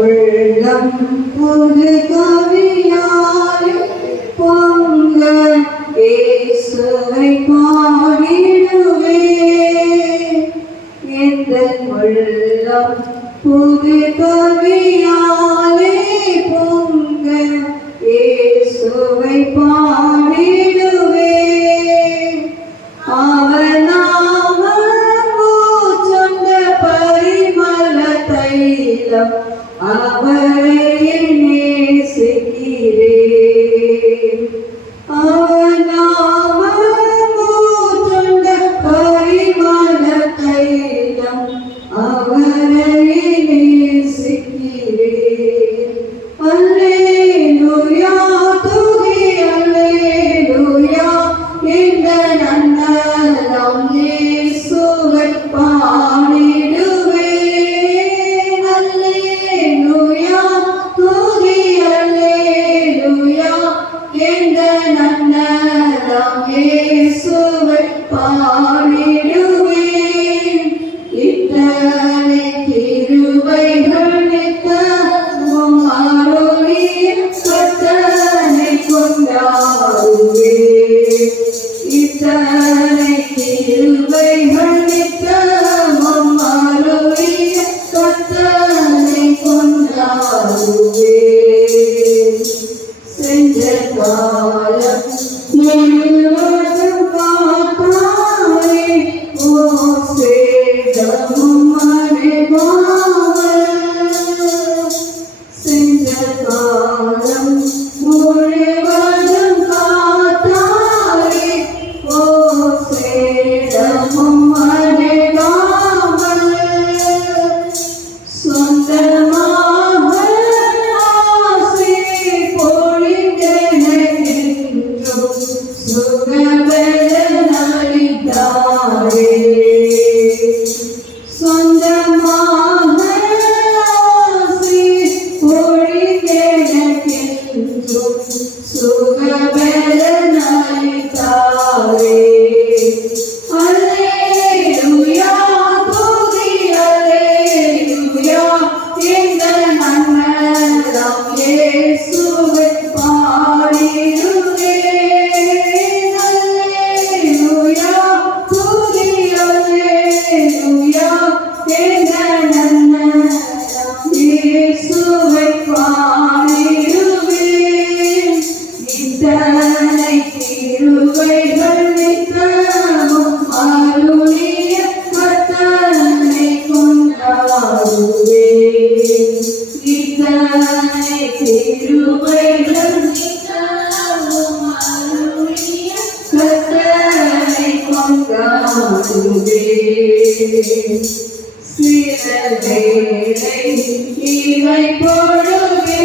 உள்ளம் புது கவியாலே பொங்க இயேசுவை பாடிடுவே. எந்தன் உள்ளம் புது கவியாலே பொங்க இயேசுவை பாடிடுவே. அவரை நேசிக்கிறேன். அவர் நாமமும் பரிமள தைலம் அவரை நேசிக்கிறேன். அல்லேலூயா துதி அல்லேலூயா இந்த நன்னலம் இயேசுவை பாடிடுவேன். அல்லேலூயா துதி அல்லேலூயா இந்த நன்னலம் இயேசுவை பாடிடுவேன். இத்தனை கிருபைகள் நித்தமும் அருளிய கர்த்தனை கொண்டாடுவேன். இத்தனை கிருபைகள் நித்தமும் அருளிய கர்த்தனை கொண்டாடுவேன். சென்ற காலம் முழுவதும் காத்தாரே ஓ சேதமும் அறிவாமல். சென்ற காலம் முழுவதும் காத்தாரே ஓ சேதமும் அறிவாமல். சொந்தமாக ஆசை பொழிந்தெனக்கென்றும் சுகபலன் அளித்தாரே. சொந்தமாக ஆசை பொழிந்தெனக்கென்றும் சுகபலன் அளித்தாரே. அல்லேலூயா துதி அல்லேலூயா இந்த நன்னலம் இயேசுவை பாடிடுவேன். அல்லேலூயா துதி அல்லேலூயா இந்த நன்னலம் இயேசுவை பாடிடுவேன். இத்தனை கிருபைகள் நித்தமும் அருளிய கர்த்தனை கொண்டாடுவேன். இத்தனை கிருபைகள் நித்தமும் அருளிய கர்த்தனை கொண்டாடுவேன். சில வேளை இவை பொழுவே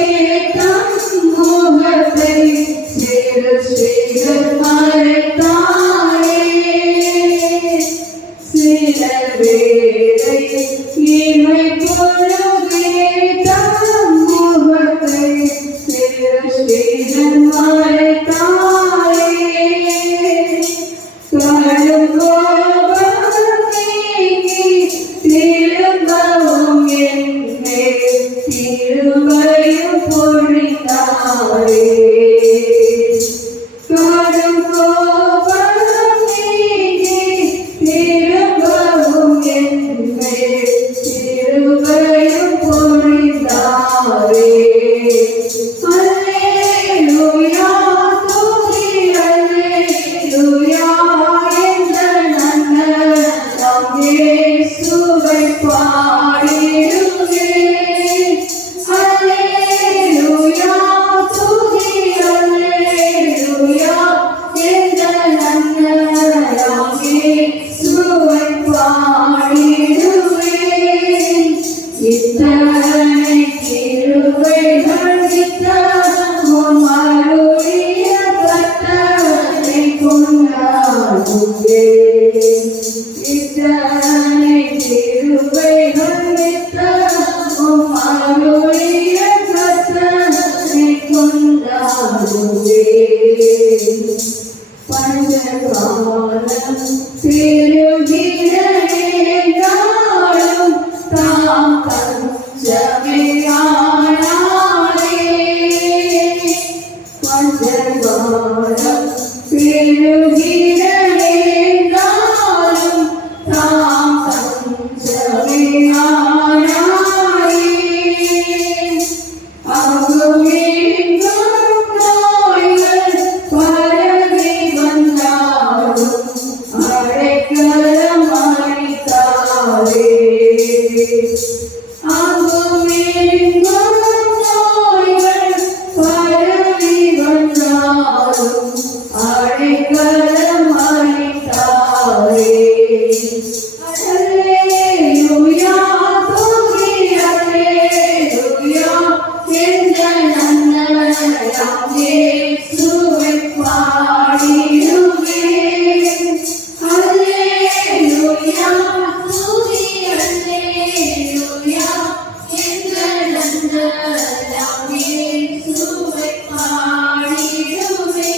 தம் முகத்தை சிறு சிறு மறைத்தாரே. சில வேளை இவை பொழுவே தம் முகத்தை சிறு சிறு மறைத்தாரே. கடும் கோபம் நீங்கி திரும்பவும் என்மேல் கிருபையும் பொழிந்தாரே. கடும் கோபம் நீங்கி திரும்பவும் என்மேல் கிருபையும் பொழிந்தாரே. அல்லேலூயா துதி அல்லேலூயா இந்த நன்னலம் இயேசுவை பாடிடுவேன். அல்லேலூயா துதி அல்லேலூயா இந்த நன்னலம் இயேசுவை பாடிடுவேன். இத்தனை கிருபைகள் நித்தமும் அருளிய கர்த்தனை கொண்டாடுவேன். இத்தனை கிருபைகள் நித்தமும் அருளிய கர்த்தனை கொண்டாடுவேன். பஞ்சகாலம் திருகிற நாளும் தாம் பஞ்சமே இயேசுவை பாடிடுவே.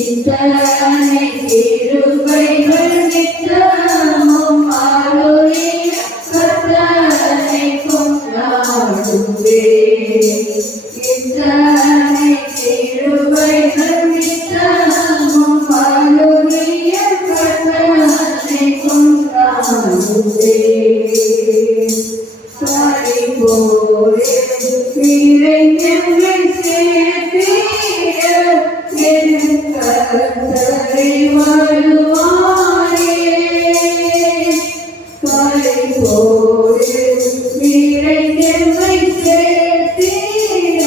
இத்தனை கிருபைகள் நித்தமும் அருளிய கர்த்தரை கொண்டாடுவே. இத்தனை கிருபைகள் நித்தமும் அருளிய கர்த்தரை கொண்டாடுவே. பரிபோரே இறைஞனை சேர்த்தீர என் கர்த்தரை வருவாரே. பரிபோரே இறைஞனை சேர்த்தீர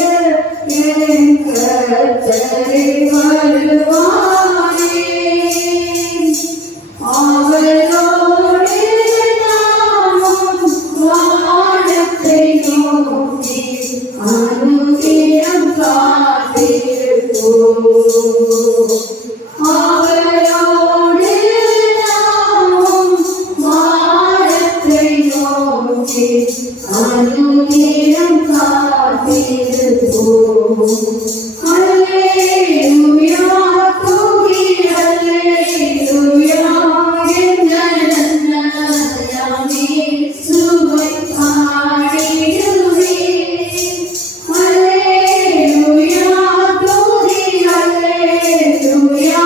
என் கர்த்தரை வருவாரே. அவரோடு நாமும் வானத்தை நோக்கி அனுதினம் காத்திருப்போம். அவரோடு நாமும் வானத்தை நோக்கி அனுதினம் காத்திருப்போம். அல்லேலூயா துதி அல்லேலூயா என் ஜனநாயகமே இயேசுவை பாடிடுவே. அல்லேலூயா துதி அல்லேலூயா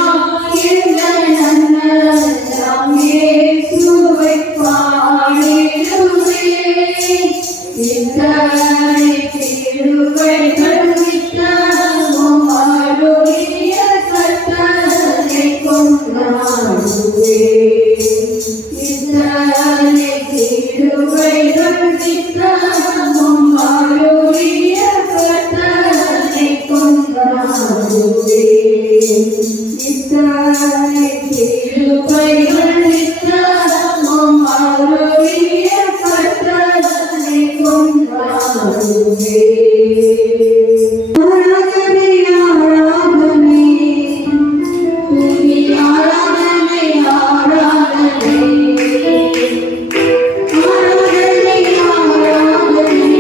என் ஜனநாயகமே இயேசுவை பாடிடுவே. இத்தனை கிருபைகள் நித்தமும் அருளிய கர்த்தரை கொண்டாடுவே. இத்தனை கிருபைகள் நித்தமும் அருளிய கர்த்தரை கொண்டாடுவே. இத்தனை கிருபைகள் நித்தமும் அருளிய கர்த்தரை கொண்டாடுவே. ஆராதனை ஆராதனை துதி ஆராதனை ஆராதனை ஆராதனை ஆராதனை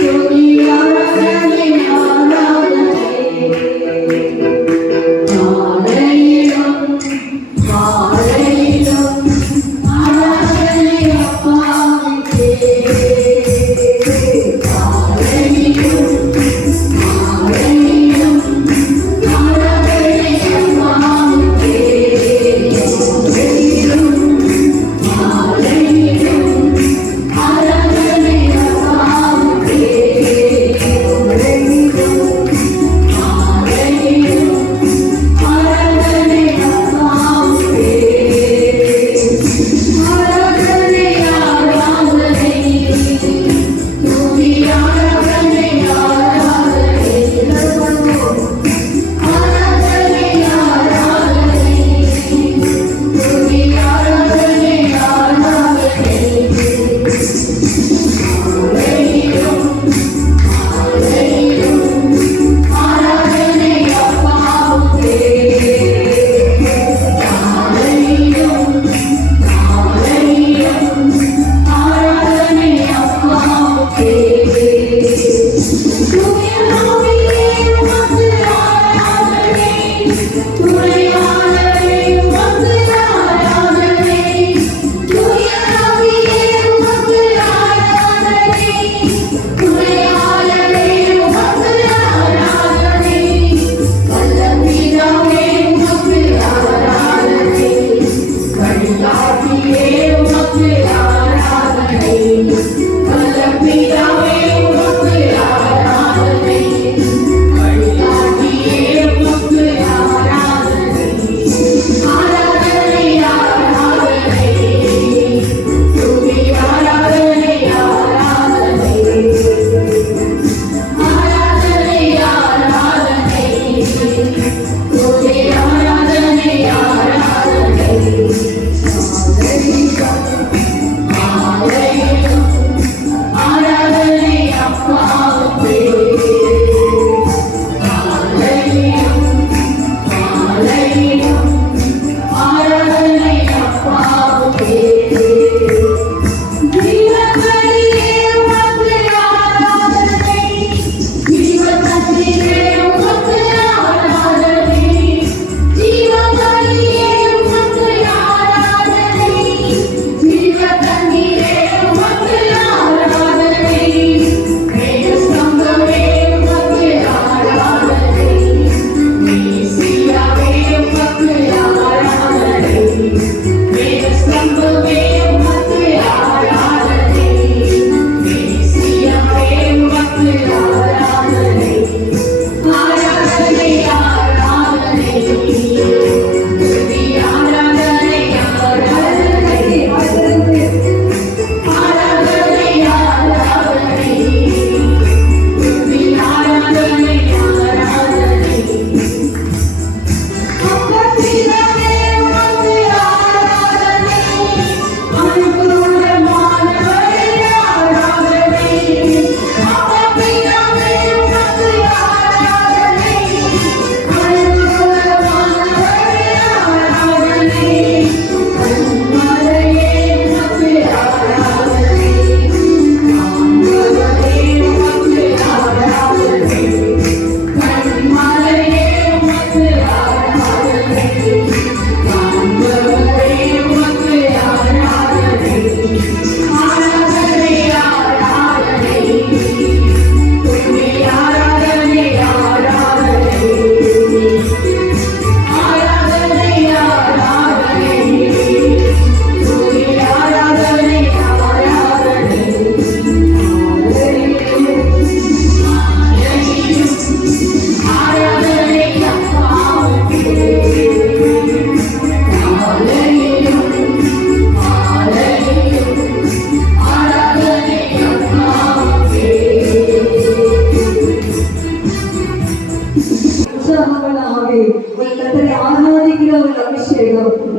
துதி ஆராதனை ஆராதனை ஆலயம் ஆலயம் ஆராதனை அப்பாவுக்கே.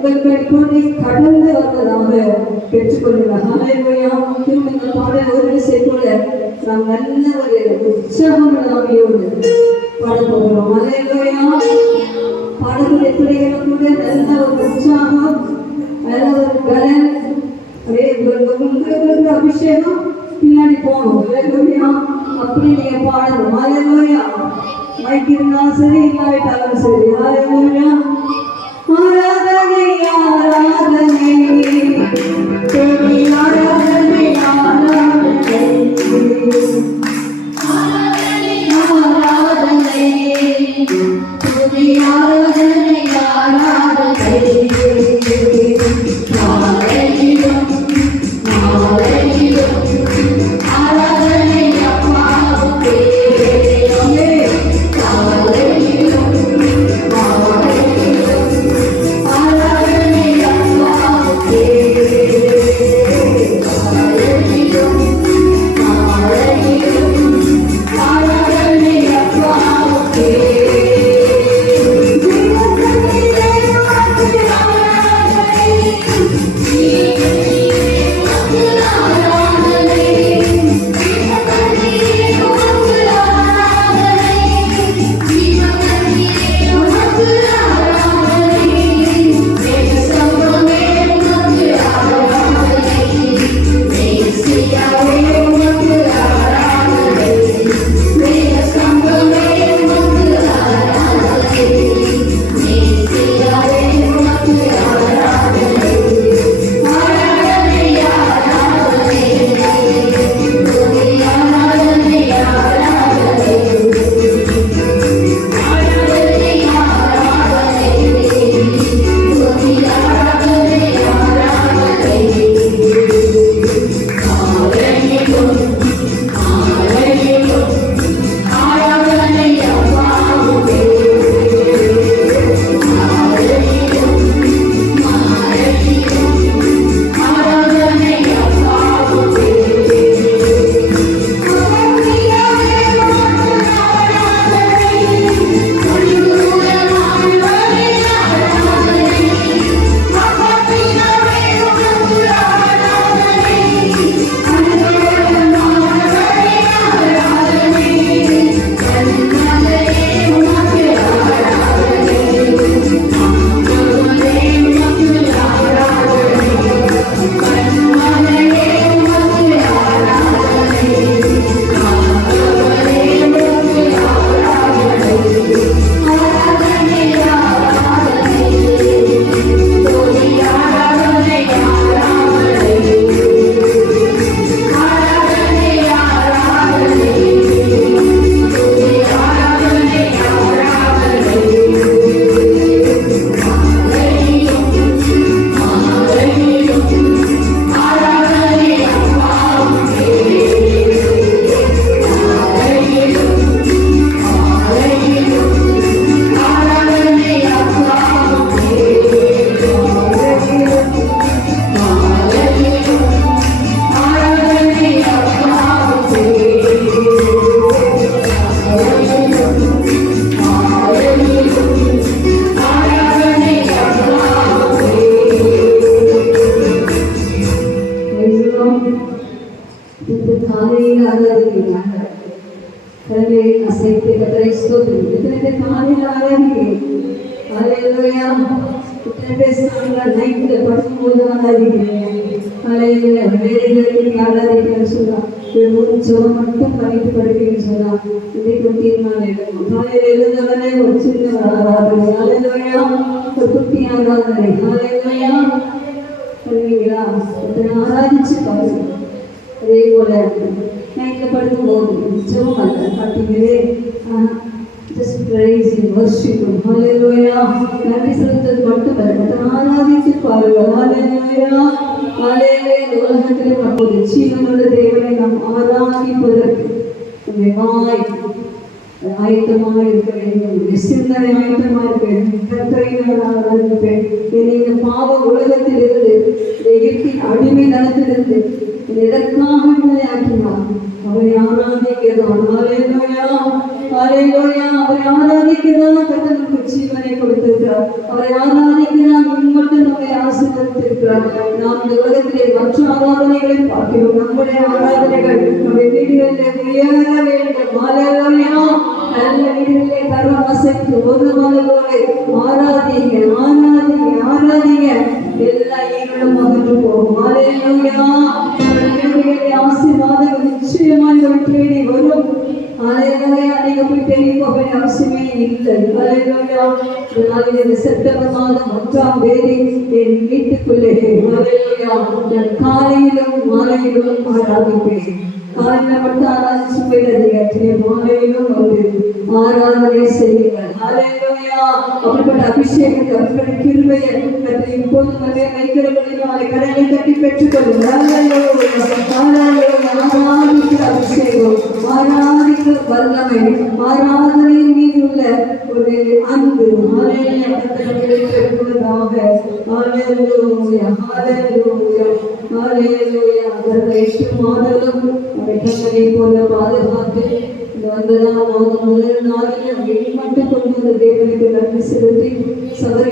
உங்களுக்கு இப்பொழுது கடந்து வருவதாக பெற்றுக்கொள்ளுங்கள். ஹல்லேலூயா. திரும்ப இந்த பாடல் ஒரு போல நாம் நல்ல ஒரு உற்சாகமாகியோடு பாட போகிறோம். ஹல்லேலூயா. பாடக்கூடிய பிள்ளைகளும் கூட நல்ல ஒரு உற்சாகம், நல்ல ஒரு பலன், உங்களுக்கு அபிஷேகம் பின்னாடி போகணும். ஹல்லேலூயா. அப்படி நீங்க பாடணும். ஹல்லேலூயா. மைக் இருந்தாலும் சரி, இல்லாவிட்டாலும் சரி. ஹல்லேலூயா. ஆராதனை ஆராதனை துதி ஆராதனை ஆராதனை ஆராதனை துதி ஆராதனை ஆராதனை ஆராதிடும் ஆராதிடும் ஆராதனை அப்பாவுக்கே மட்டும் படித்து படிப்பீங்கன்னு சொன்னா இன்னைக்கு தீர்மானம் எடுக்கணும். காலையில் எழுந்தவனே ஒரு சின்ன ஆராதனை, ஹல்லேலூயா, ஒரு குட்டி ஆராதனை, ஹல்லேலூயா, பண்ணுவீங்களா? ஆராதிச்சு பாருங்க. அதே போல நைட்டில் படுக்கும்போது ஜெபம் அல்ல, பார்த்தீங்களே, just praise and worship him. Hallelujah. நன்றி செலுத்துவது மட்டுமல்ல, ஆராதித்து பாருங்கள். Hallelujah. Hallelujah. உலகத்திலே அப்போது ஜீவனுள்ள தேவனை நாம் ஆராதிப்பதற்கு நம்முடைய வாய் ஆயத்தமாக இருக்க வேண்டும், சிந்தனை ஆயத்தமாக இருக்க வேண்டும். கர்த்தரை நான் ஆராதிப்பேன். இந்த பாவ உலகத்தில் இருந்து, எகிப்தின் அடிமை தளத்திலிருந்து எதற்காக விடுதலையாக்கினார்? அவரை ஆராதிக்கிறோம். ஹல்லேலூயா, ஹல்லேலூயா. அவரை ஆராதிக்கிறார். கர்த்தர் நமக்கு ஜீவனை கொடுத்திருக்கிறார். அவரை ஆராதிக்கிறார். மட்டும் நம்ம ஆராதனைகள் நம்முடைய வீடுகளில் உயர வேண்டும். ஹல்லேலூயா. நல்ல வீடுகளிலே கரம் அசைத்து ஒரு மனதோடு ஆராதிங்க, ஆராதிங்க, ஆராதிங்க. எல்லா ஈகளும் அகன்று போகும். ஹல்லேலூயா. வீடுகளிலே ஆசீர்வாதங்கள் நிச்சயமாய் தேடி வரும். ஹல்லேலூயா. நீங்க போய் தேடி போக வேண்டிய அவசியமே இல்லை. ஹல்லேலூயா. இந்த செப்டம்பர் மாதம் 1ஆம் தேதி என் வீட்டுக்குள்ளே ஹல்லேலூயா நான் காலையிலும் மாலையிலும் ஆராதிப்பேன். காலையில மட்டும் ஆராதிச்சு போயிடாதீங்க, மாலையிலும் வந்து ஆராதனை செய்யுங்கள். ஹல்லேலூயா. அப்படிப்பட்ட அபிஷேகத்தை அப்படிப்பட்ட கிருபையை இப்போது நிறைய வைக்கிறவர்களையும் அதை கரையை கட்டி பெற்றுக்கொள்ளுங்கள். ஆராதிக்கிற அபிஷேகம், ஆராதிக்கிற வல்லமை, ஆராதனையின் மீது உள்ள ஒரு அன்பு பெறுவதாக. ஹல்லேலூயா, ஹல்லேலூயா, ஹல்லேலூயா. அவர்களை 8 மாதங்களும் கண்ணனை போல பாதுகாத்து வந்ததால் முதல் நாளில் வெளிமட்டு கொண்டு வந்த தேவனுக்கு நன்றி செலுத்தி சபரி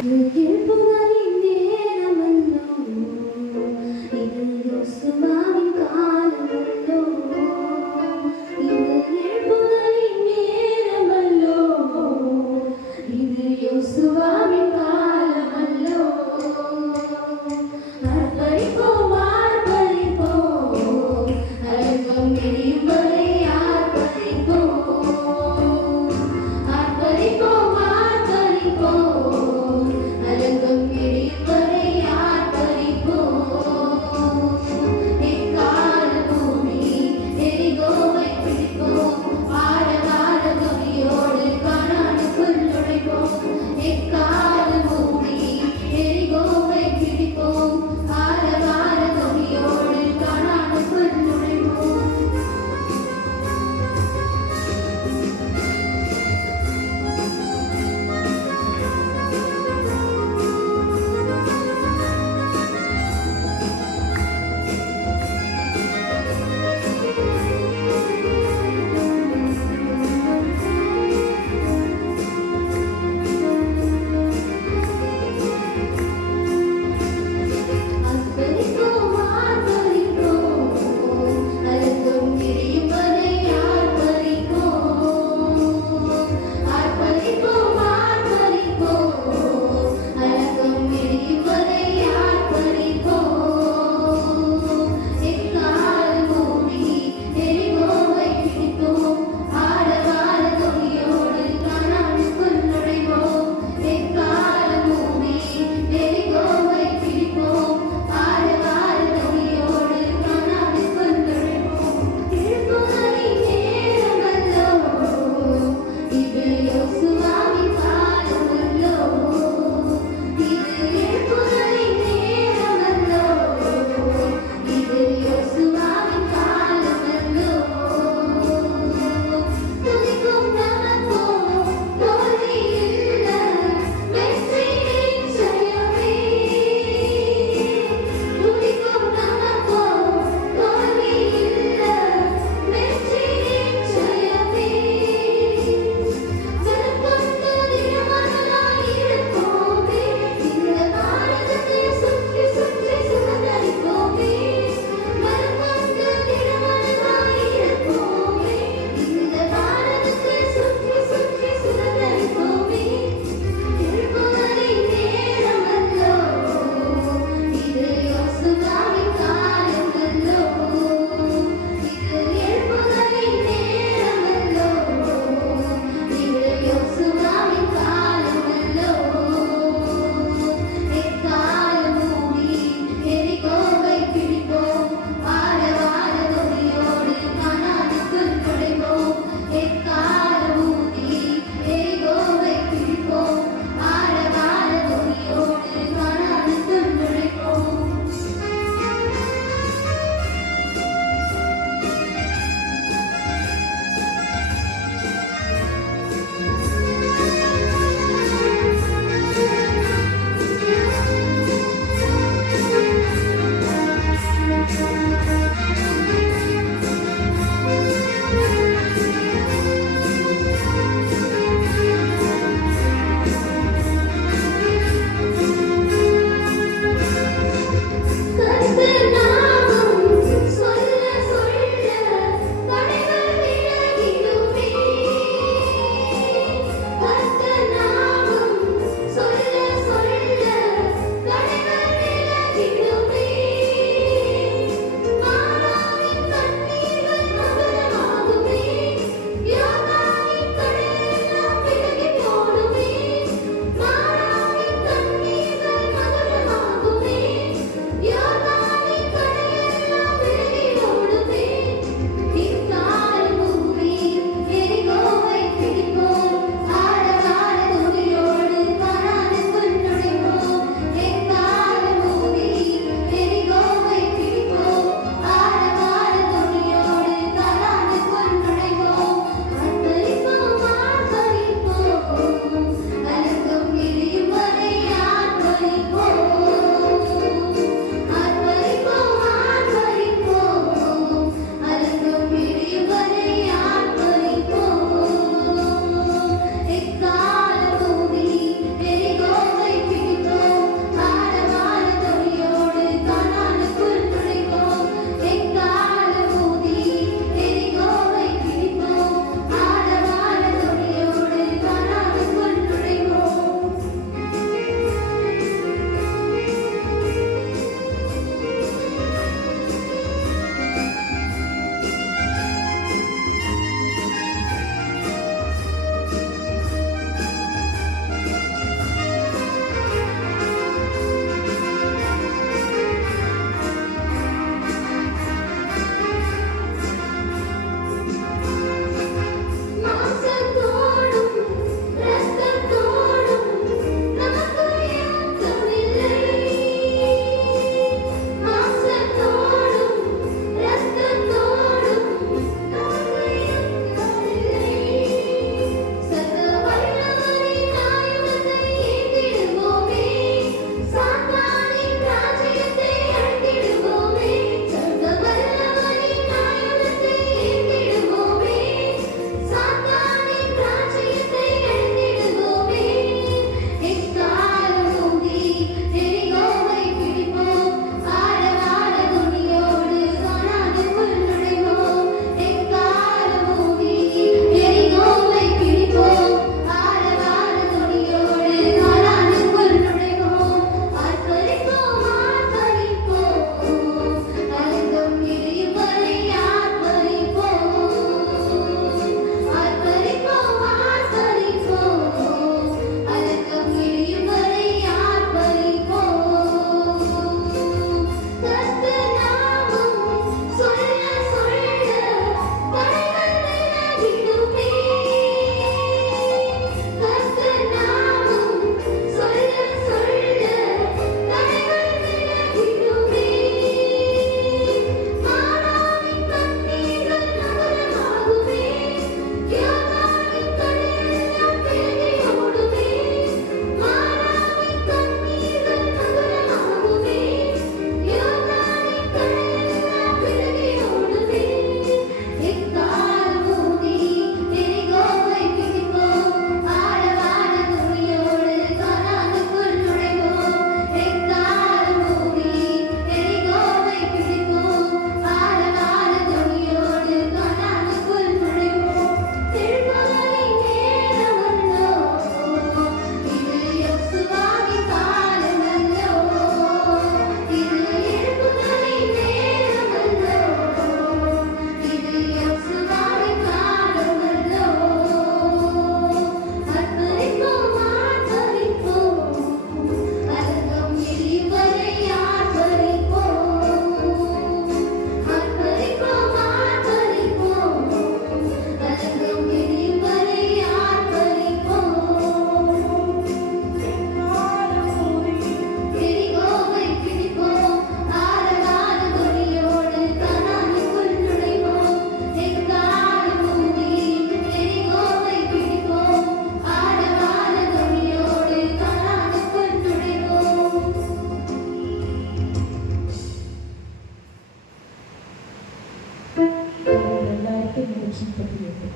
38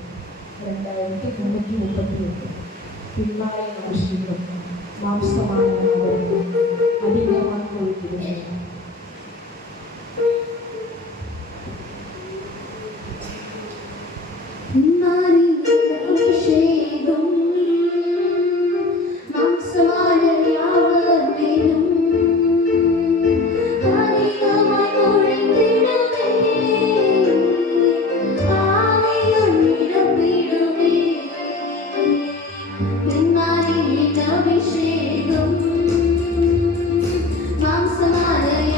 2338 പിന്മായ ആവശ്യങ്ങളും മാംസമായ അധികമായി കൊടുത്തിരുന്നു. അഭിഷേകം മാംസമായ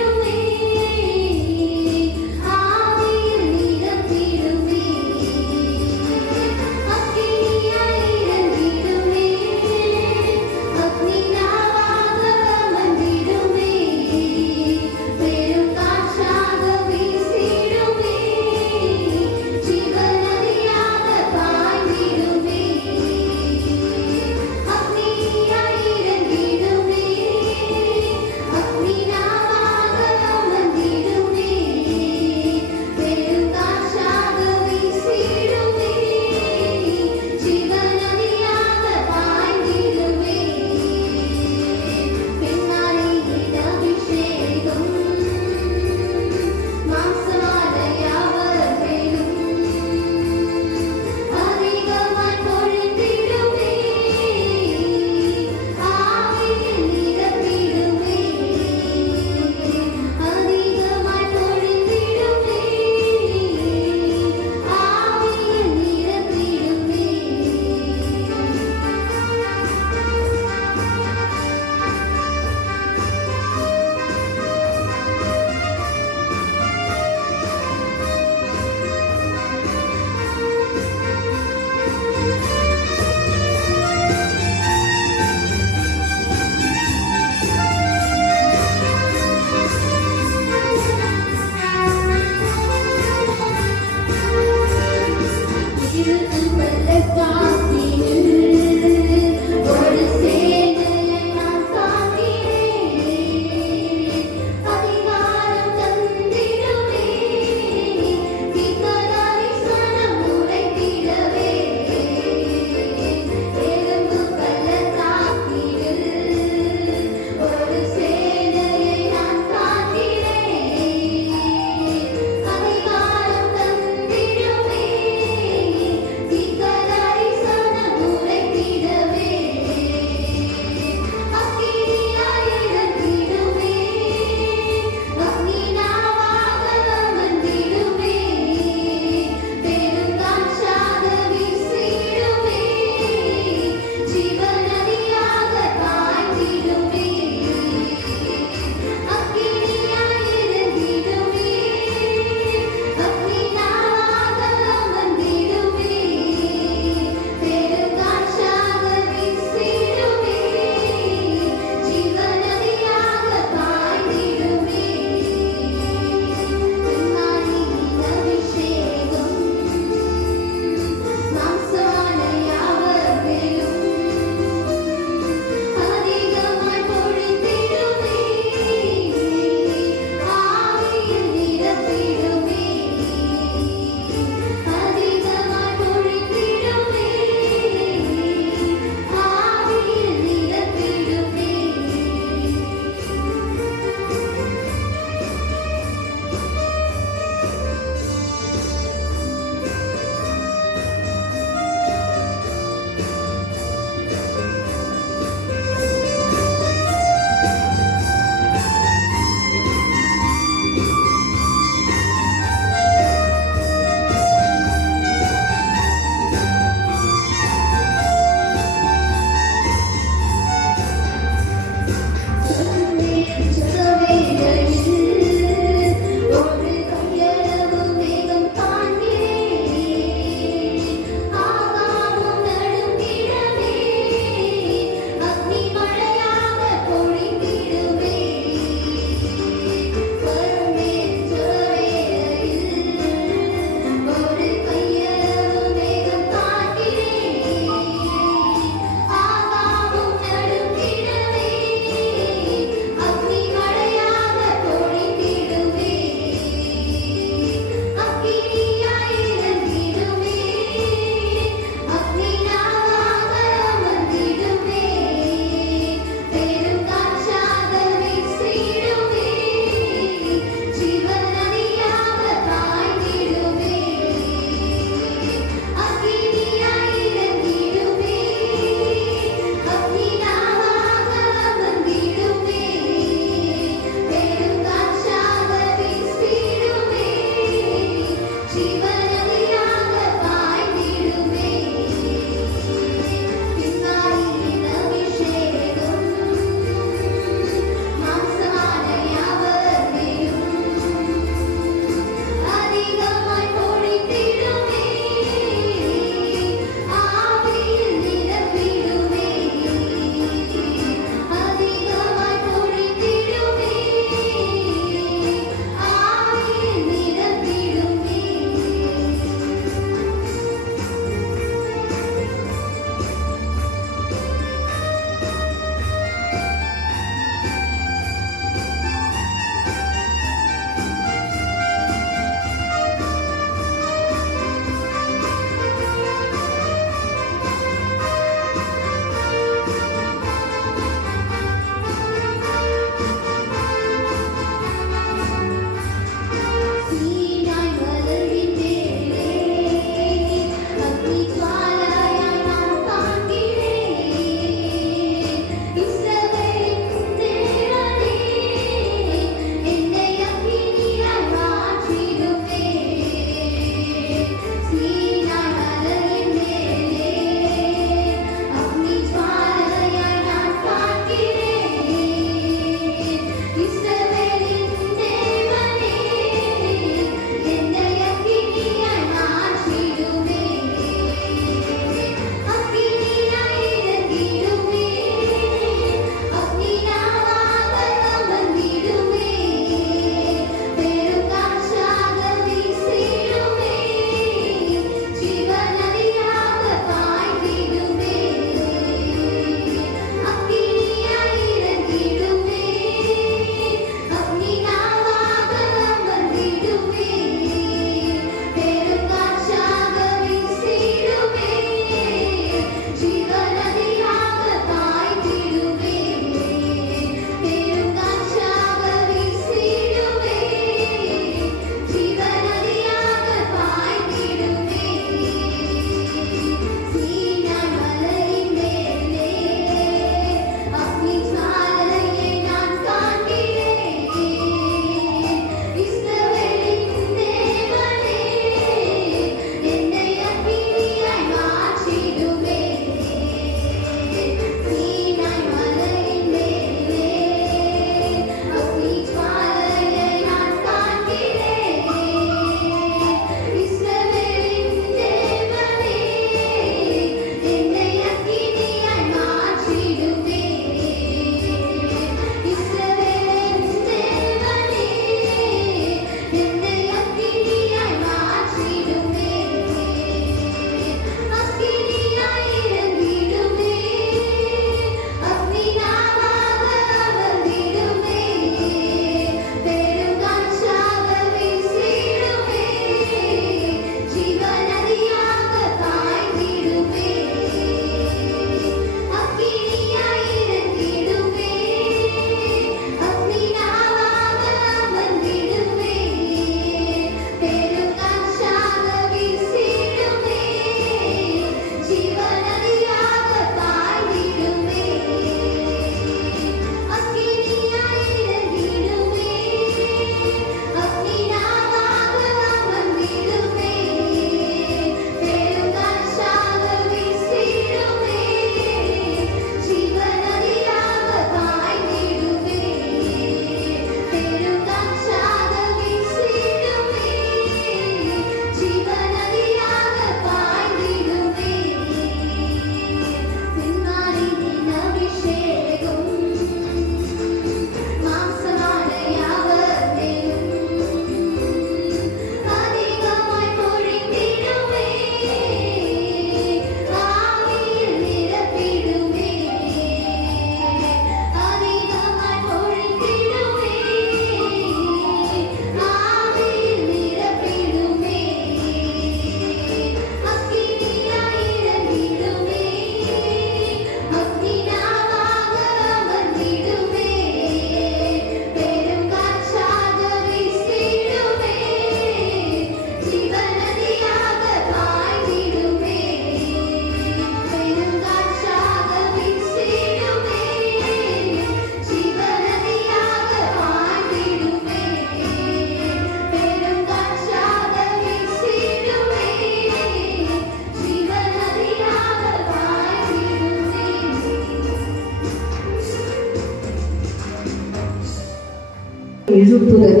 எழுப்புதல்,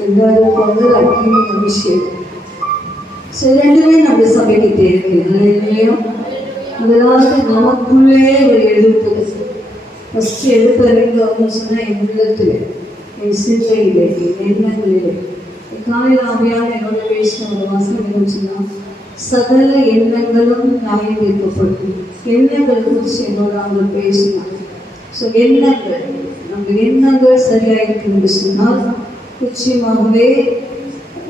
ரெண்டாவது வந்து அக்கினி அபிஷேகம். ஸோ ரெண்டுமே நம்ம சபைக்கு தேவை இல்லையா? முதலாவது நமக்குள்ளே ஒரு எழுப்புதல். ஃபஸ்ட்டு எழுப்புறீங்க அப்படின்னு சொன்னால் என் உள்ளத்தில், என் சிந்தையிலே, என் எண்ணங்களிலே. காலையில் ஆவியான என்னோட பேசின ஒரு வசனம் என்னன்னு சொன்னால், சகல எண்ணங்களும் நியாயம் தீர்க்கப்படும். எண்ணங்கள் குறித்து என்னோட அவங்க பேசினாங்க. ஸோ எண்ணங்கள், நம்ம எண்ணங்கள் சரியாக இருக்குன்னு சொன்னால் நிச்சயமாகவே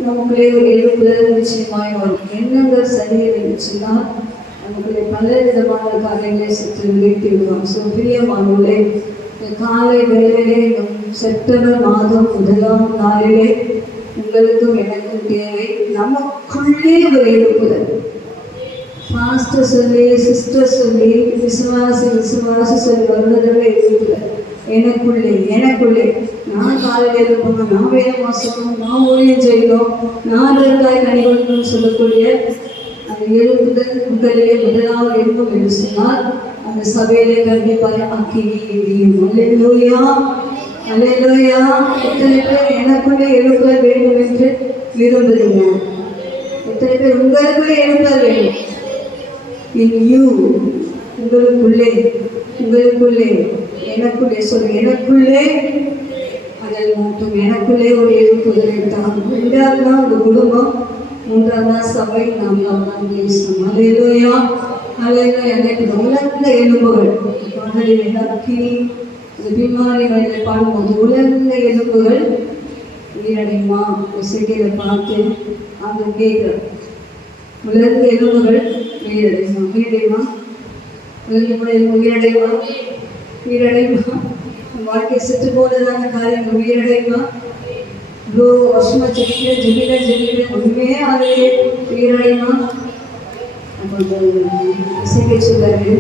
நமக்குள்ளே ஒரு எழுப்புதல் நிச்சயமாய் வரும். எண்ணங்கள் சரியில்லை சொன்னால் நமக்குள்ளே பல விதமான காரியங்களை சற்று நிறுத்தி விடுவோம். ஸோ பிரியமானவர்களே, காலை வேளையிலே செப்டம்பர் மாதம் 1ஆம் நாளிலே உங்களுக்கும் எனக்கும் தேவை நமக்குள்ளே ஒரு எழுப்புதல். பாஸ்டர் சொல்லி, சிஸ்டர் சொல்லி, விசுவாசி சொல்லி வருவதற்கு எழுப்புதல். எனக்குள்ளே நான் காலையில் இருக்கணும், நான் வேலை வாசிக்கணும், நான் ஊழியம் செய்யணும், நான் இருந்தாய் கனி கொடுக்கணும்னு சொல்லக்கூடிய அந்த எழுப்புதல் உங்களிலே முதலாவது இருக்கும் என்று சொன்னால் அந்த சபையிலே கண்டிப்பாக அக்கினி எரியும். அல்லேலூயா, அல்லேலூயா. எத்தனை பேர் எனக்குள்ளே எழுப்புதல் வேண்டும் என்று விரும்புகிறீங்க? எத்தனை பேர் உங்களுக்குள்ளே எழுப்புதல் வேண்டும்? இன் யூ, உங்களுக்குள்ளே எனக்குள்ளே சொல்லு, எனக்குள்ளே அதில் மட்டும் எனக்குள்ளே ஒரு எழுப்புதலை தான். ரெண்டாவது தான் ஒரு குடும்பம், மூன்றாவது தான் சபை. நாம் தான் பேசணும். அல்லேலூயா, அல்லேலூயா. எனக்கு உலர்ந்த எலும்புகள் பாடலில் அக்கினி பின்மாரிகளில் பாடும்போது உலர்ந்த எலும்புகள் உயிரடையுமா? இசைக்கையில் பார்த்து அங்கே கேட்குற உலர்ந்த எலும்புகள் உயிரடையுமா? உயிரடையுமா? வாழ்க்கை செத்து போனதான காரியங்கள் உயிரடையுமா? இவ்வளோ வருஷமா ஜெபிக்கிறேன் ஒன்றுமே அது உயிரடையுமா? இசைக்கை சொல்றாரு,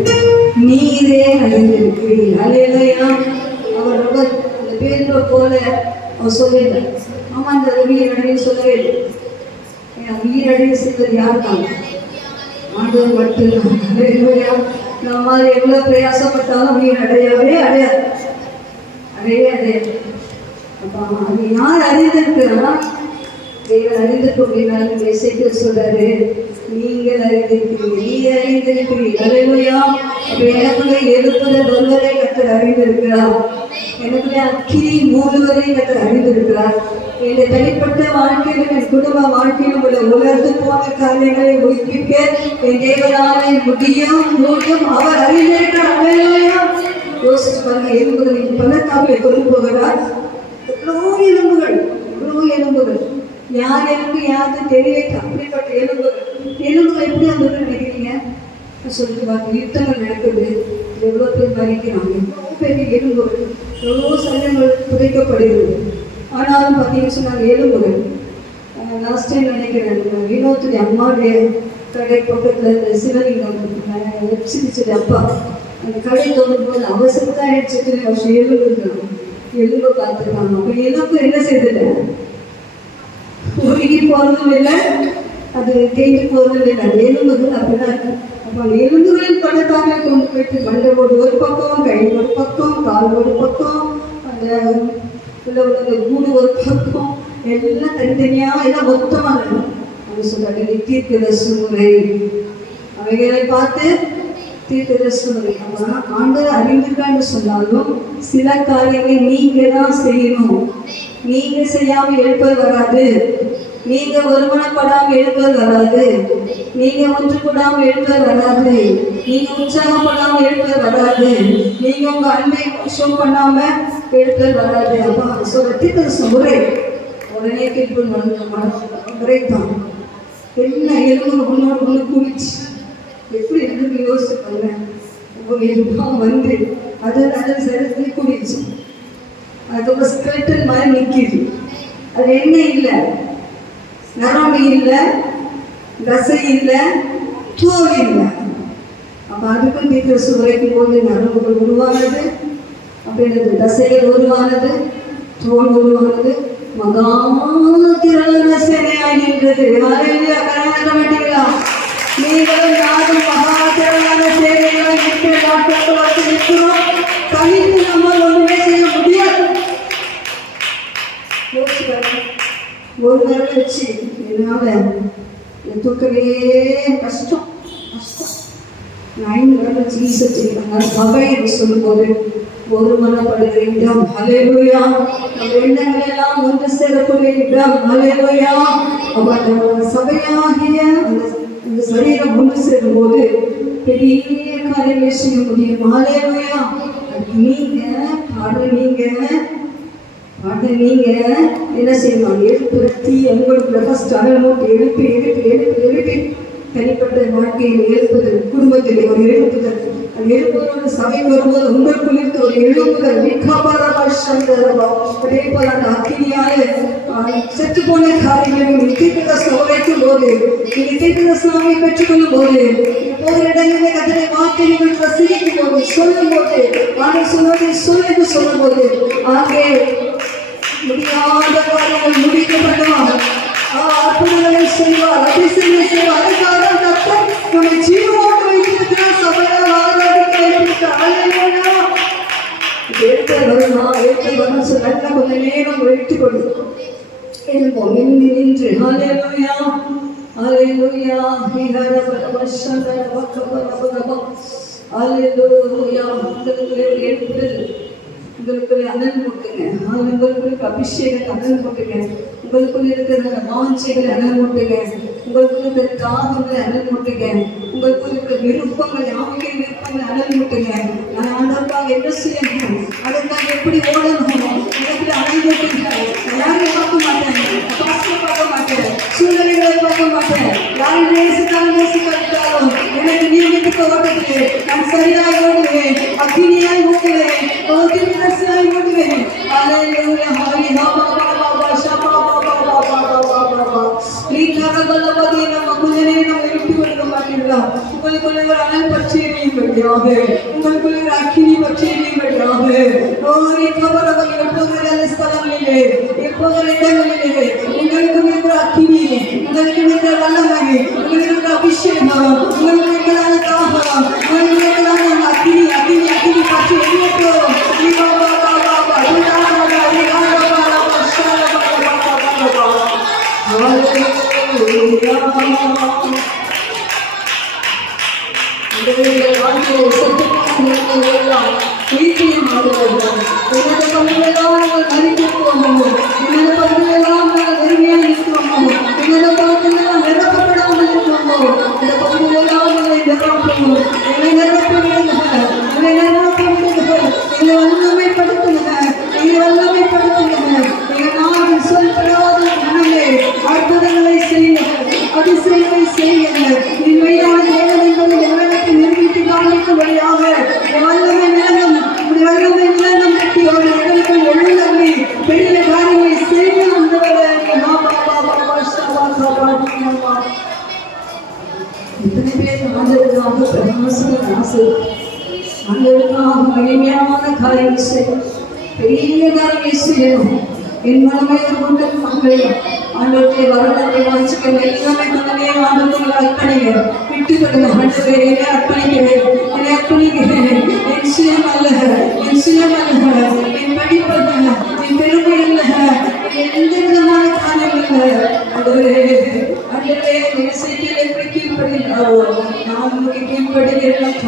நீரே அறிந்திருக்கிறீர். அல்லேலூயா. அவர் ரொம்ப அந்த பேரை போல அவர் சொல்லிட்டார். ஆமா, அந்த உயிரடைன்னு சொல்லவே இல்லை. உயிரடைய செய்வது யார் தான்? ஆண்டவர் மட்டும்தான். அல்லேலூயா. நம்ம மாதிரி எவ்வளோ பிரயாசப்பட்டாலும் உயிர் அடையவே அடையாது. அப்போ அது யார் அறிந்திருக்கிறா? தேவன் அறிந்திருக்க அப்படின்னாலும் இசைக்கு சொல்றாரு, நீங்கள் அறிந்திருக்கிறீர்கள். அல்லேலூயா. அப்போ எனக்குள்ளே எழுப்புதல் வருவதை கர்த்தர் அறிந்திருக்கிறார். எனக்குள்ளே அக்கினி மூடுவதை கர்த்தர் அறிந்திருக்கிறார். என்னுடைய தனிப்பட்ட வாழ்க்கையிலும் என் குடும்ப வாழ்க்கையிலும் உள்ள உலர்ந்து போன காரியங்களை உயிர்ப்பிக்க என் தேவனாலே முடியும். அவர் அறிந்திருக்கிறார். அல்லேலூயா. யோசிச்சு பாருங்க, எலும்புகளை பள்ளத்தாக்கிலே கொண்டு போகிறார். எவ்வளோ எலும்புகள் யார் எலும்பு யாருக்கு தெரியல. அப்படிப்பட்ட எலும்புகள் எப்படி வந்து நினைக்கிறீங்க? சொல்லிட்டு பாருங்க, யுத்தங்கள் நடக்குது, எவ்வளோ பேர் மறிக்கிறாங்க, எவ்வளோ பெரிய எலும்புகள், எவ்வளோ சங்கங்கள் புதைக்கப்படுகிறது. ஆனாலும் பார்த்தீங்கன்னு சொன்னாங்க எலும்புகள். லாஸ்ட் டைம் நினைக்கிறேன், வினோத்துடைய அம்மாவுடைய கடை பக்கத்தில் இந்த சிவலிங்கம் வச்சிருச்சது. அப்பா அந்த கடை தோணும் போது அவசரத்தான் அடிச்சுட்டு வருஷம் எலும்பு பார்த்துருக்காங்க. அப்போ எலும்பு என்ன செய்தது? உருகி போகிறதும் இல்லை, அது தேய்ந்து போகிறதும் இல்லை. அது எலும்புகள் அப்படிதான் இருக்கு. அப்போ அந்த எலும்புகளின் பள்ளத்தாக்கை கொண்டு போயிட்டு மண்டை ஒரு பக்கம், கை ஒரு பக்கம், கால் ஒரு பக்கம், அந்த உள்ள கூடு ஒரு பக்கம், எல்லாம் தனித்தனியாக எல்லாம் மொத்தமாக இருக்கும். அது சொல்றாங்க தீர்க்கதரிசி முறை, அவைகளை பார்த்து தீர்க்கதரிசி முறை. ஆனால் ஆண்டவர் அறிந்திருக்கான்னு சொன்னாலும் சில காரியங்களை நீங்க தான் செய்யணும். நீங்க செய்யாமல் எழுப்பது வராது. நீங்க ஒருமனப்படாமல் எழுப்பது வராது. நீங்க ஒன்று கூடாமல் எழுப்பது வராது. நீங்க உற்சாகப்படாமல் எழுப்பது வராது. நீங்க உங்க அன்பை ஷோ பண்ணாம எழுப்பது வராது. அப்போ சொல்ற தீர்க்கதரிசி முறை உடனே கேட்பு முறைத்தான். என்ன எலும்பு உள்ள குளிச்சு எப்படி எலும்பு யோசிச்சு பண்ணேன். ஒவ்வொரு எலும்பும் வந்து அது சரித்து குடிச்சு அதுக்கப்புறம் ஸ்கெலட்டன் மாதிரி நிற்கிது. அது என்ன இல்லை, நரம்பு இல்லை, தசை இல்லை, தோல் இல்லை. அப்போ அதுக்கும் தீர்க்கதரிசி உரைக்கும் போது நரம்புகள் உருவானது, அப்படின்றது தசைகள் உருவானது, தோல் உருவானது, மகாதிரளான சேனையாய் நின்றது. கரங்க மாட்டீங்களா? நீங்களும் யாரும் மகாதிரளான சேனையாய் நிற்கிற நாட்களுக்கு வந்து நிற்கிறோம். தனித்து நம்ம ஒன்றுமே செய்ய முடியாது. யோசிச்சு பாருங்க. ஒரு நாள் வச்சு என்னால் தூக்கவே கஷ்டம் கஷ்டம். 9 நாள் வச்சு ஈசச்சிருக்காங்க. சபை என்று சொல்லும்போது ஒரு மனப்படுகிற இடம். ஹல்லேலூயா. நம் எண்ணங்கள் எல்லாம் ஒன்று சேரக்கூடிய இடம். ஹல்லேலூயா. அந்த சபையாகிய அந்த சரீரம் ஒன்று சேரும்போது பெரிய காரியங்களை செய்ய முடியும். ஹல்லேலூயா. நீங்க என்ன செய்யணும்? எழுப்புத்தி உங்களுக்குள்ள ஃபர்ஸ்ட் அனல்மூட்டி எழுப்பி எழுப்பி எழுப்பி எழுப்பி தனிப்பட்ட வாழ்க்கையில் எழுப்புதல், குடும்பத்தில் ஒரு எழுப்புதல். அது எழுப்புதல் சபைக்கு வரும்போது உங்களுக்குள் இருக்க ஒரு எழுப்புதல். அதே போல அந்த அக்கினியால செத்து போன காரியங்களை தீர்க்கதரிசனம் உரைக்கும் போது, நீங்க தீர்க்கதரிசனத்தை பெற்றுக்கொள்ளும் போது, ஒவ்வொரு இடங்களில் கத்தனை வார்த்தைகள் பிரசங்கிக்கும் போது, சொல்லும் போது, சொல்லும் போது அங்கே முடியாத காரியங்கள் முடிக்கப்படும். அற்புதங்களை செய்வார், அதிசயங்களை செய்வார். அதுக்காக கர்த்தர் நம்மை ஜீவனோடு வைத்திருக்கிறார். சபையால் ஆராதிக்க வைத்திருக்கிறார். எடுத்த வரும் சொல்ல கொஞ்ச நேரம் வைத்துக் கொண்டு எழுப்போம். நின்று ஹல்லேலூயா ஹல்லேலூயா ஹல்லேலூயா. உங்களுக்கு அனல் மூட்டுங்க. உங்களுக்கு அபிஷேகத்தை அனல் மூட்டுங்க. உங்களுக்குள்ள இருக்கிற வாஞ்சைகளை அனல் மூட்டுங்க. உங்களுக்குள்ள இருக்கிற தாகங்களை அனல் மூட்டுங்க. உங்களுக்குள்ள இருக்கிற விருப்பங்கள், ஆவிய விருப்பங்களை அனல் மூட்டுங்க. நான் ஆண்டவருக்காக என்ன செய்யணும், அதற்காக எப்படி ஓடணும், எனக்கு அனல் மூட்டுங்க. யாரையும் பார்க்க மாட்டேன், பார்க்க மாட்டேன், சூழ்நிலைகளை பார்க்க மாட்டேன். யாரும் நேசிக்காவிட்டாலும் எனக்கு நீதிக்கு ஓட்டத்திலே நான் சரியாய் ஓடுவேன், அக்கினியாய் ஓடுவேன், தீர்க்கதரிசியாய் ஓடுவேன். ஹல்லேலூயா ஹல்லேலூயா. உங்களுக்குள்ள ஒரு அனல் பச்சையாக, உங்களுக்குள்ள ஒரு அக்கினி பச்சையாக, ஸ்தலங்களிலே எப்போது இடங்களிலே உங்களுக்கு இருக்கிற அக்கினி, உங்களுக்கு இருக்கிற வல்லமை, உங்களுக்கு இருக்கிற அபிஷேகம், உங்களுக்கு இருக்கிற தாகம், உங்களுக்கு இருக்கிற அக்கினி அக்கினி அக்கினி பச்சை எரியட்டும். அற்புதங்களை செய்யுங்கள், அதிசயங்களை செய்யுங்கள். இன்மையான தேவதை எங்களுக்கு நிரூபித்து காண்பிக்கும்படியாக வல்லமை விளங்கம் கட்டியோடு எங்களுக்கு எழுந்தவரை பெரிய காரியங்களை செய்து வந்தவரை இத்தனை பேர் ஆண்டவருக்காக பிரகாசமான ஆசை, ஆண்டவருக்காக மகிமையான காரியங்கள் செய்யும், பெரிய காரியங்களை செய்யணும். என் மனமே கொண்ட மகளே, ஆண்டவருடைய வரலாற்றை வாசிக்க எல்லாமே தன்னே ஆண்டவர்கள் அர்ப்பணிங்க, விட்டுக்கொடுங்க. ஆண்டவரே என்னை அர்ப்பணிக்கிறேன், என்னை அர்ப்பணிக்கிறேன். என் சுயம் அல்ல, என் படிப்பல்ல, என் பெருமை அல்ல, எந்த விதமான காரியம் இல்லை. ஆண்டவரே என் செய்தியில் எப்படி கீழ்படுகிறாரோ நான் உங்களுக்கு கீழ்படுகிறேன்.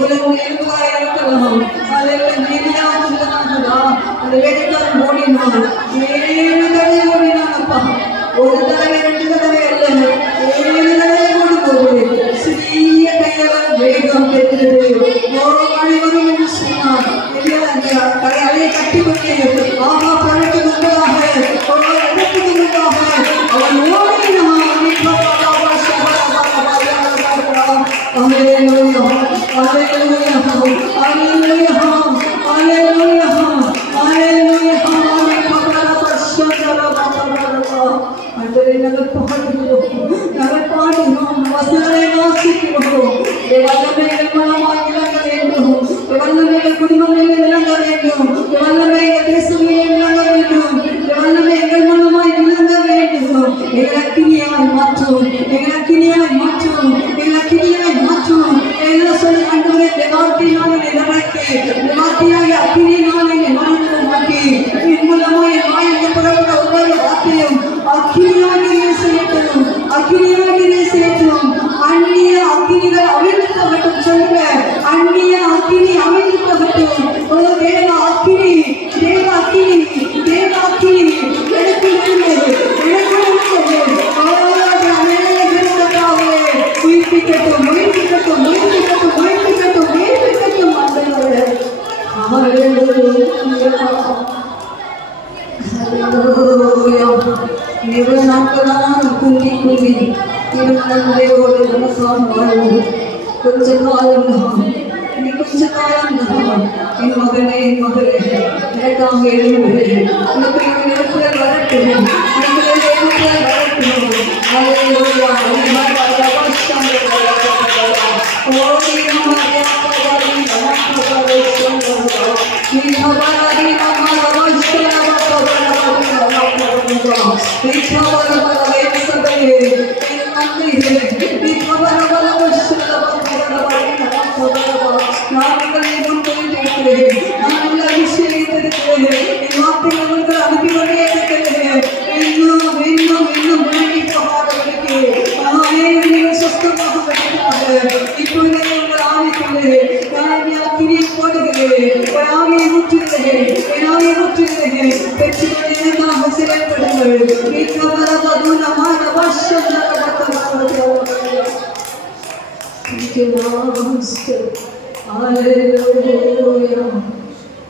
உலகம் எலும்பாக இருக்கலாம், அதில் நீதியாக உள்ளதாகதா அந்த வேலைக்காரன் ஓடினான், 7 தடவை ஓடினானப்பா. ஒரு தடவை 2 தடவை அல்ல, 7 தடவை ஓடும்போது சிறிய கையால் வேகம் பெற்றது. மழை வரும் என்று சொன்னான். அலையை கட்டி கொண்டு ஆகா பழக்கு முன்பாக இடத்துக்கு முன்பாக அவன் ஓடினான். குடும்பங்களில் விளங்க வேண்டும், தேசங்களில் விளங்க வேண்டும், எங்கள் மூலமாய் விளங்க வேண்டும். எங்கள் அக்கினியாய் மாற்றும், எங்கள் அக்கினியாய் மாற்றும், எங்கள் அக்கினியாய் மாற்றும். எல்லாம் சொல்லி ஆண்டவரே, வார்த்தையினால் நிலைக்கு வார்த்தையாக அக்கினியினால் என்னை மறந்து மாற்றி என் மூலமாய் வாயில் புறப்பட அக்கினியாகிரியை செய்யட்டும், அக்கினியாகிரியை செய்யட்டும். அந்நிய அக்கினிகள் அவிழ்ந்து போகட்டும். சொல்லுங்க, அந்நிய அக்கினி அவிழ்ந்து போகட்டும். ஓ தேவ அக்கினி, தேவ அக்கினி, தேவ அக்கினி எனக்கு இருந்தது, எனக்கு இருந்தது. உயிர்ப்பிக்கட்டும், உயிர்ப்பிக்கட்டும், உயிர்ப்பிக்கட்டும், உயிர்ப்பிக்கட்டும், உயிர்ப்பிக்கட்டும். ஆண்டவரே, இவ்வளவு நாட்களாக குந்தி குந்தி நன்மையோடு நமக்காக வாழ்வோம். கொஞ்ச காலம் தான், இனி கொஞ்ச காலம் தான். என் மகனே, என் மகளே, எனக்காக எழுந்து உனக்கு நிலப்புகள் வரட்டும், உனக்கு நிலப்புகள் வரட்டும். அல்லேலூயா. Hallelujah,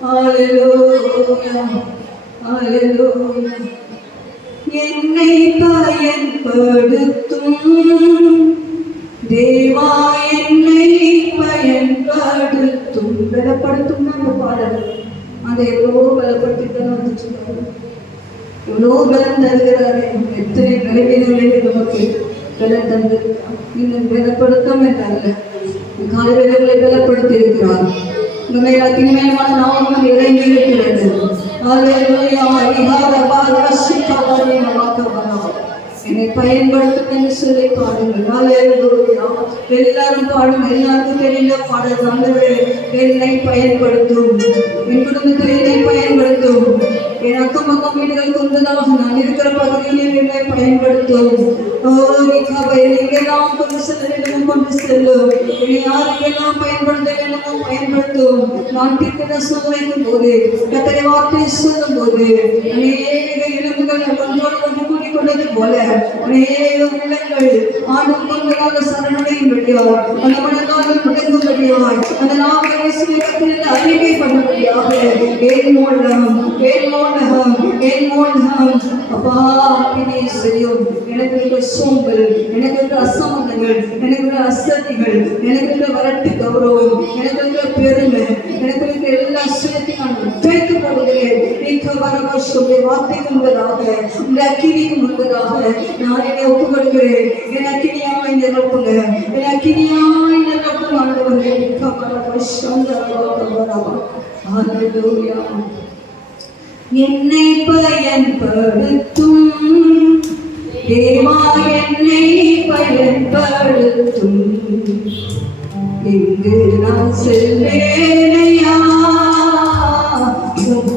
hallelujah, hallelujah. என்னை பயன்படுத்தும் தேவா, என்னை பயன்படுத்தும். பலப்படுத்தும் அந்த பாடல், அந்த எவ்வளோ பலப்படுத்தித்தான் வந்துச்சு. எவ்வளோ பலம் தருகிறாரு. எத்தனை நிலைமைகளிலே நமக்கு பலம் தந்திருக்கிறார். இன்னும் பலப்படுத்தும் என்றாங்க காலவேளைகளை பலப்படுத்தி இருக்கிறார். நம்மை அத்திமயமான நாமம் இறங்கி இருக்கிறது. என்னை பயன்படுத்தும் என்று சொல்லி பாடுங்கள். எல்லாரும் பாடும், எல்லாருக்கும் தெரிந்த பாடல். என்னை பயன்படுத்தும், என் குடும்பத்தில் என்னை பயன்படுத்தும், என் அக்கம் பக்கம் வீடுகள் கொண்டதாக நான் இருக்கிற பகுதியில் என்னை பயன்படுத்தும். எங்கெல்லாம் கொண்டு செல்ல வேண்டுமோ கொண்டு செல்லும். யாருக்கெல்லாம் பயன்படுத்த வேண்டுமோ பயன்படுத்தும். நாட்டிற்கு சூழ்நிலைக்கும் போது, கத்தரை வார்த்தை சொல்லும் போது அநேக எலும்புகள் ஒன்றோடு ஒன்று கூட்டிக் கொண்டது போல அநேக உள்ளங்கள் ஆண்டும் கொண்டதாக சரணடையும்படியாய், அந்த மனதால் முடங்கும்படியாய், அந்த நாங்கள் இயேசுவின் அறிக்கை பண்ணும்படியாக என் மூலம் அப்பா அக்கினி செய்யும். எனக்கு இருக்கிற சோம்பல், எனக்கு இருக்கிற அசமந்தங்கள், எனக்கு இருக்கிற அசதிகள், எனக்கு இருக்கிற வரட்டு கௌரவம், எனக்கு இருக்கிற பெருமை, எனக்கு இருக்கிற எல்லா சுயத்தையும் நான் துவைத்து போடுகிறேன். சொல்லி வார்த்தைக்கு முன்பதாக, இந்த அக்கினிக்கு முன்பதாக நான் என்னை ஒப்புக்கொடுக்கிறேன். என் அக்கினியாய் நிரப்புங்க, என் அக்கினியாய் நிரப்பும் ஆண்டவரே. என்னை பயன்படுத்தும் தேவா, என்னை பயன்படுத்தும். எங்கு நான் செல்வேனையா,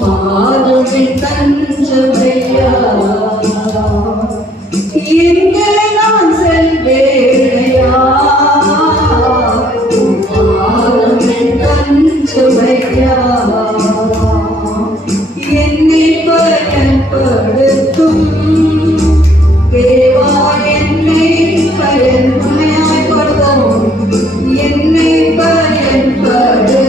பாதுகை தஞ்சமையா. எங்கு நான் செல்வேனையா, பாதுகை தஞ்சமையா. என்னை பயன்படுத்தும் தேவா, என்னை பயன்படுத்தும், என்னை பயன்படுத்தும்.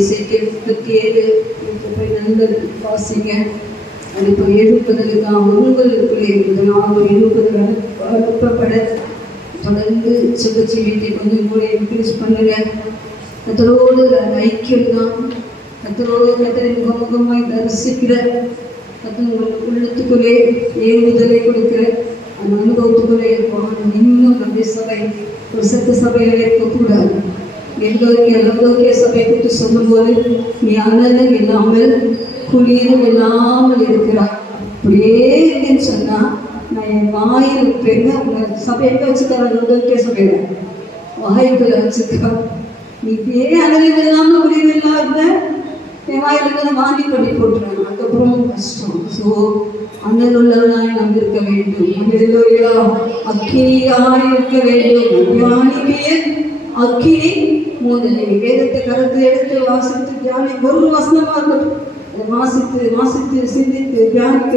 இசைக்கேல் 37 போய் நல்ல வாசிங்க. அது இப்போ எழுப்புதலுக்காக உங்களுக்குள்ளே முதலாக எழுப்புதல் அனுப்பப்பட தொடர்ந்து சுபச்சி வீட்டை கொஞ்சம் கூட இன்க்ரீஸ் பண்ணுங்க. கத்தரோடு ஐக்கியம் தான், கத்தரோடு கத்தரை முகமுகமாய் தரிசிக்கிற கத்தன் உங்களுக்கு உள்ளத்துக்குள்ளே ஏறுதலை கொடுக்கிற அந்த அனுபவத்துக்குள்ளே இருப்பான். இன்னும் நம்முடைய சபை ஒரு சத்த சபையில் இருக்கக்கூடாது. எல்லோருக்கே சபை பற்றி சொல்லும்போது நீ அனலும் இல்லாமல் குளிரும் இல்லாமல் இருக்கிறார். அப்படியே இருக்குன்னு சொன்னா நான் என் வாயில் சபை எங்க வச்சுக்கிறேன்? எல்லோருக்கே சபையில வாய்க்குள்ள வச்சுக்கிறேன். நீ இப்படியே அனலும் இல்லாமல் குளிரும் இல்லாத என் வாயில வாங்கி பண்ணி போட்டுறாங்க. அதுக்கப்புறம் கஷ்டம். ஸோ அனல் உள்ளவனாய் நாம் இருக்க வேண்டும். அக்கினியாய் இருக்க வேண்டும். ஞானியே அக்கினி மூதலை வேதத்தை கருத்து எடுத்து வாசித்து தியானி ஒரு வசனமாக வாசித்து சிந்தித்து தியானிக்க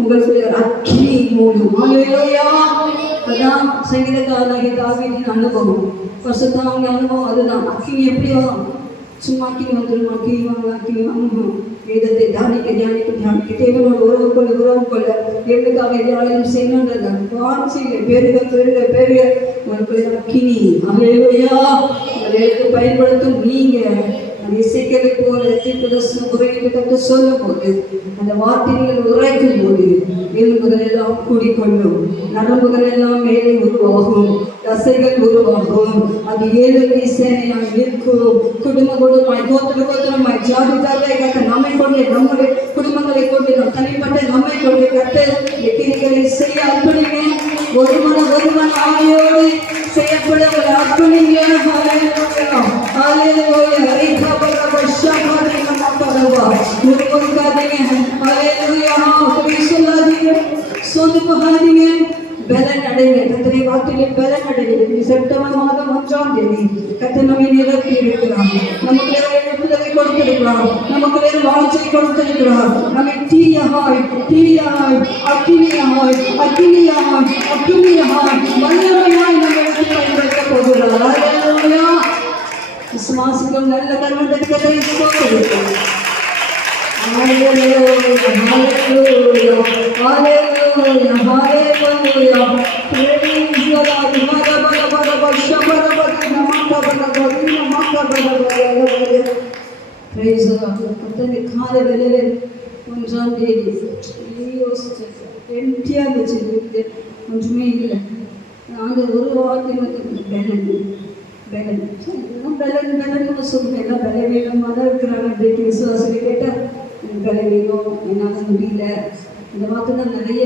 உங்களுக்கு அக்கினி மூலம். அதான் சங்கீதக்காரனாகிய தாவீதின் அனுபவம், பரிசுத்தவான்கள் அனுபவம். அதுதான் அக்கினி எப்படி வரும்? சும்மா அக்கினி வந்துடும், அக்கினி வாங்கணும். வேதத்தை தியானிக்க தேவனோட உறவு கொள்ள தேவனுக்காக எதிராளம் செய்யணுன்றது வார்த்தையில பெருக உங்களுக்கு அக்கினி உங்களுக்கு பயன்படுத்தும். நீங்க இசைக்களை போல தீர்க்கதரிசன உரையை கற்று சொல்லும் போது அந்த வார்த்தைகள் உரைக்கும் போது எலும்புகள் எல்லாம் கூடிக்கொள்ளும், நரம்புகள் எல்லாம் மேலே உருவாகும், தசைகள் உருவாகும். அது 7 சேனையாய் நிற்கும். குடும்பமாய் கோத்திரமாய் ஜாதியாக கத்த நம்மை கொண்டு நம்முடைய குடும்பங்களை கொண்டு நம் தனிப்பட்ட நம்மை கொண்டு கத்த கிரிகளை செய்ய அர்ப்பணிங்க. ஒருவன் ஆவியோடு செய்யப்பட அர்ப்பணிங்க. சொந்து போகாதீங்க. பலன் அடைங்க. கத்தனை வார்த்தையிலே பலன் அடைங்க. செப்டம்பர் மாதம் 1ஆம் தேதி கத்தனை நம்மை நிரப்பி இருக்கிறார். நமக்கு எழுப்புதலை கொடுத்திருக்கிறார். நமக்கு வாழ்ச்சை கொடுத்திருக்கிறார். நம்மை தீயாய் அக்கினியாய் வல்லமையாய் நம்மை பயன்படுத்த போகிறார். விசுவாசிக்கும் நல்ல கர்மத்தை கொடுத்திருக்கிறார். காலை வேலையில 1ஆம் தேதி எம்டியா இருந்துச்சு, ஒன்றுமே இல்லை. நாங்கள் ஒரு வார்த்தை பெலன்னு சொல்லுவேன். எல்லாம் பலவீனமாக தான் இருக்கிறாங்க அப்படின்னு விசுவாசம் கேட்டால் பலவீனம் என்னால் முடியல இந்த வார்த்தை தான் நிறைய.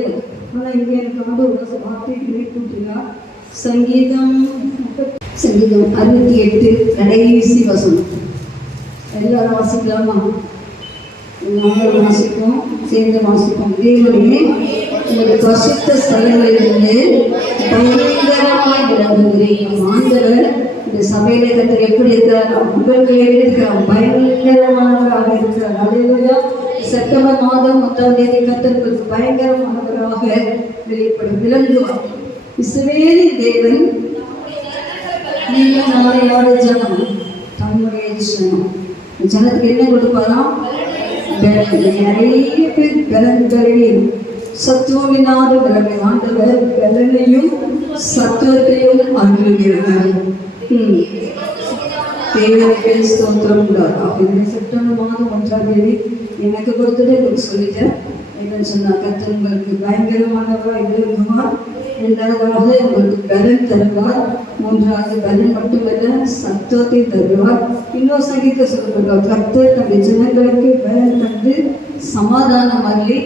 ஆனால் இங்கே எனக்கு ஒரு வார்த்தை கூட்டினா சங்கீதம் 68 கடைசி வசனம். எல்லாரும் வாசிக்கலாமா? நாங்கள் வாசிப்போம், சேர்ந்து வாசிப்போம். தேவனே உங்கள் பரிசுத்த ஸ்தலங்களிலிருந்து பயங்கரமாய் விளங்குகிறேன். ஆண்டவர் இந்த சபையில கத்தர் எப்படி இருக்கிறார்? உங்களுக்கு இருக்கிறார், பயங்கரமானவராக இருக்கிறார். அல்லேலூயா. செப்டம்பர் மாதம் 1ஆம் தேதி கத்தருக்கு பயங்கரமானவராக விளங்குவார். இஸ்ரவேலின் தேவன் நீங்கள் நாளையாத ஜனம், தம்முடைய ஜனம். ஜனத்துக்கு என்ன கொடுப்பாராம்? நிறைய பேர் பலன்களையும் சத்துவமில்லாத பலனை ஆண்டவர் பலனையும் சத்துவத்தையும் அனுப்புகிறார். தேவனுக்கு ஸ்தோத்திரம் உண்டாகும். செப்டம்பர் மாதம் 1ஆம் தேதி எனக்கு கொடுத்துட்டு உங்களுக்கு சொல்லிட்டேன். என்னன்னு சொன்னா கர்த்தர் உங்களுக்கு பயங்கரமானவராக விளங்குவார். 2வது உங்களுக்கு பலன் தருவார். 3வது பலன் மட்டுமல்ல சத்துவத்தை தருவார். இன்னொரு சங்கீதத்தை சொல்லப்படுவார், கர்த்தர் தன்னுடைய ஜனங்களுக்கு பலன் தந்து சமாதானம் அள்ளி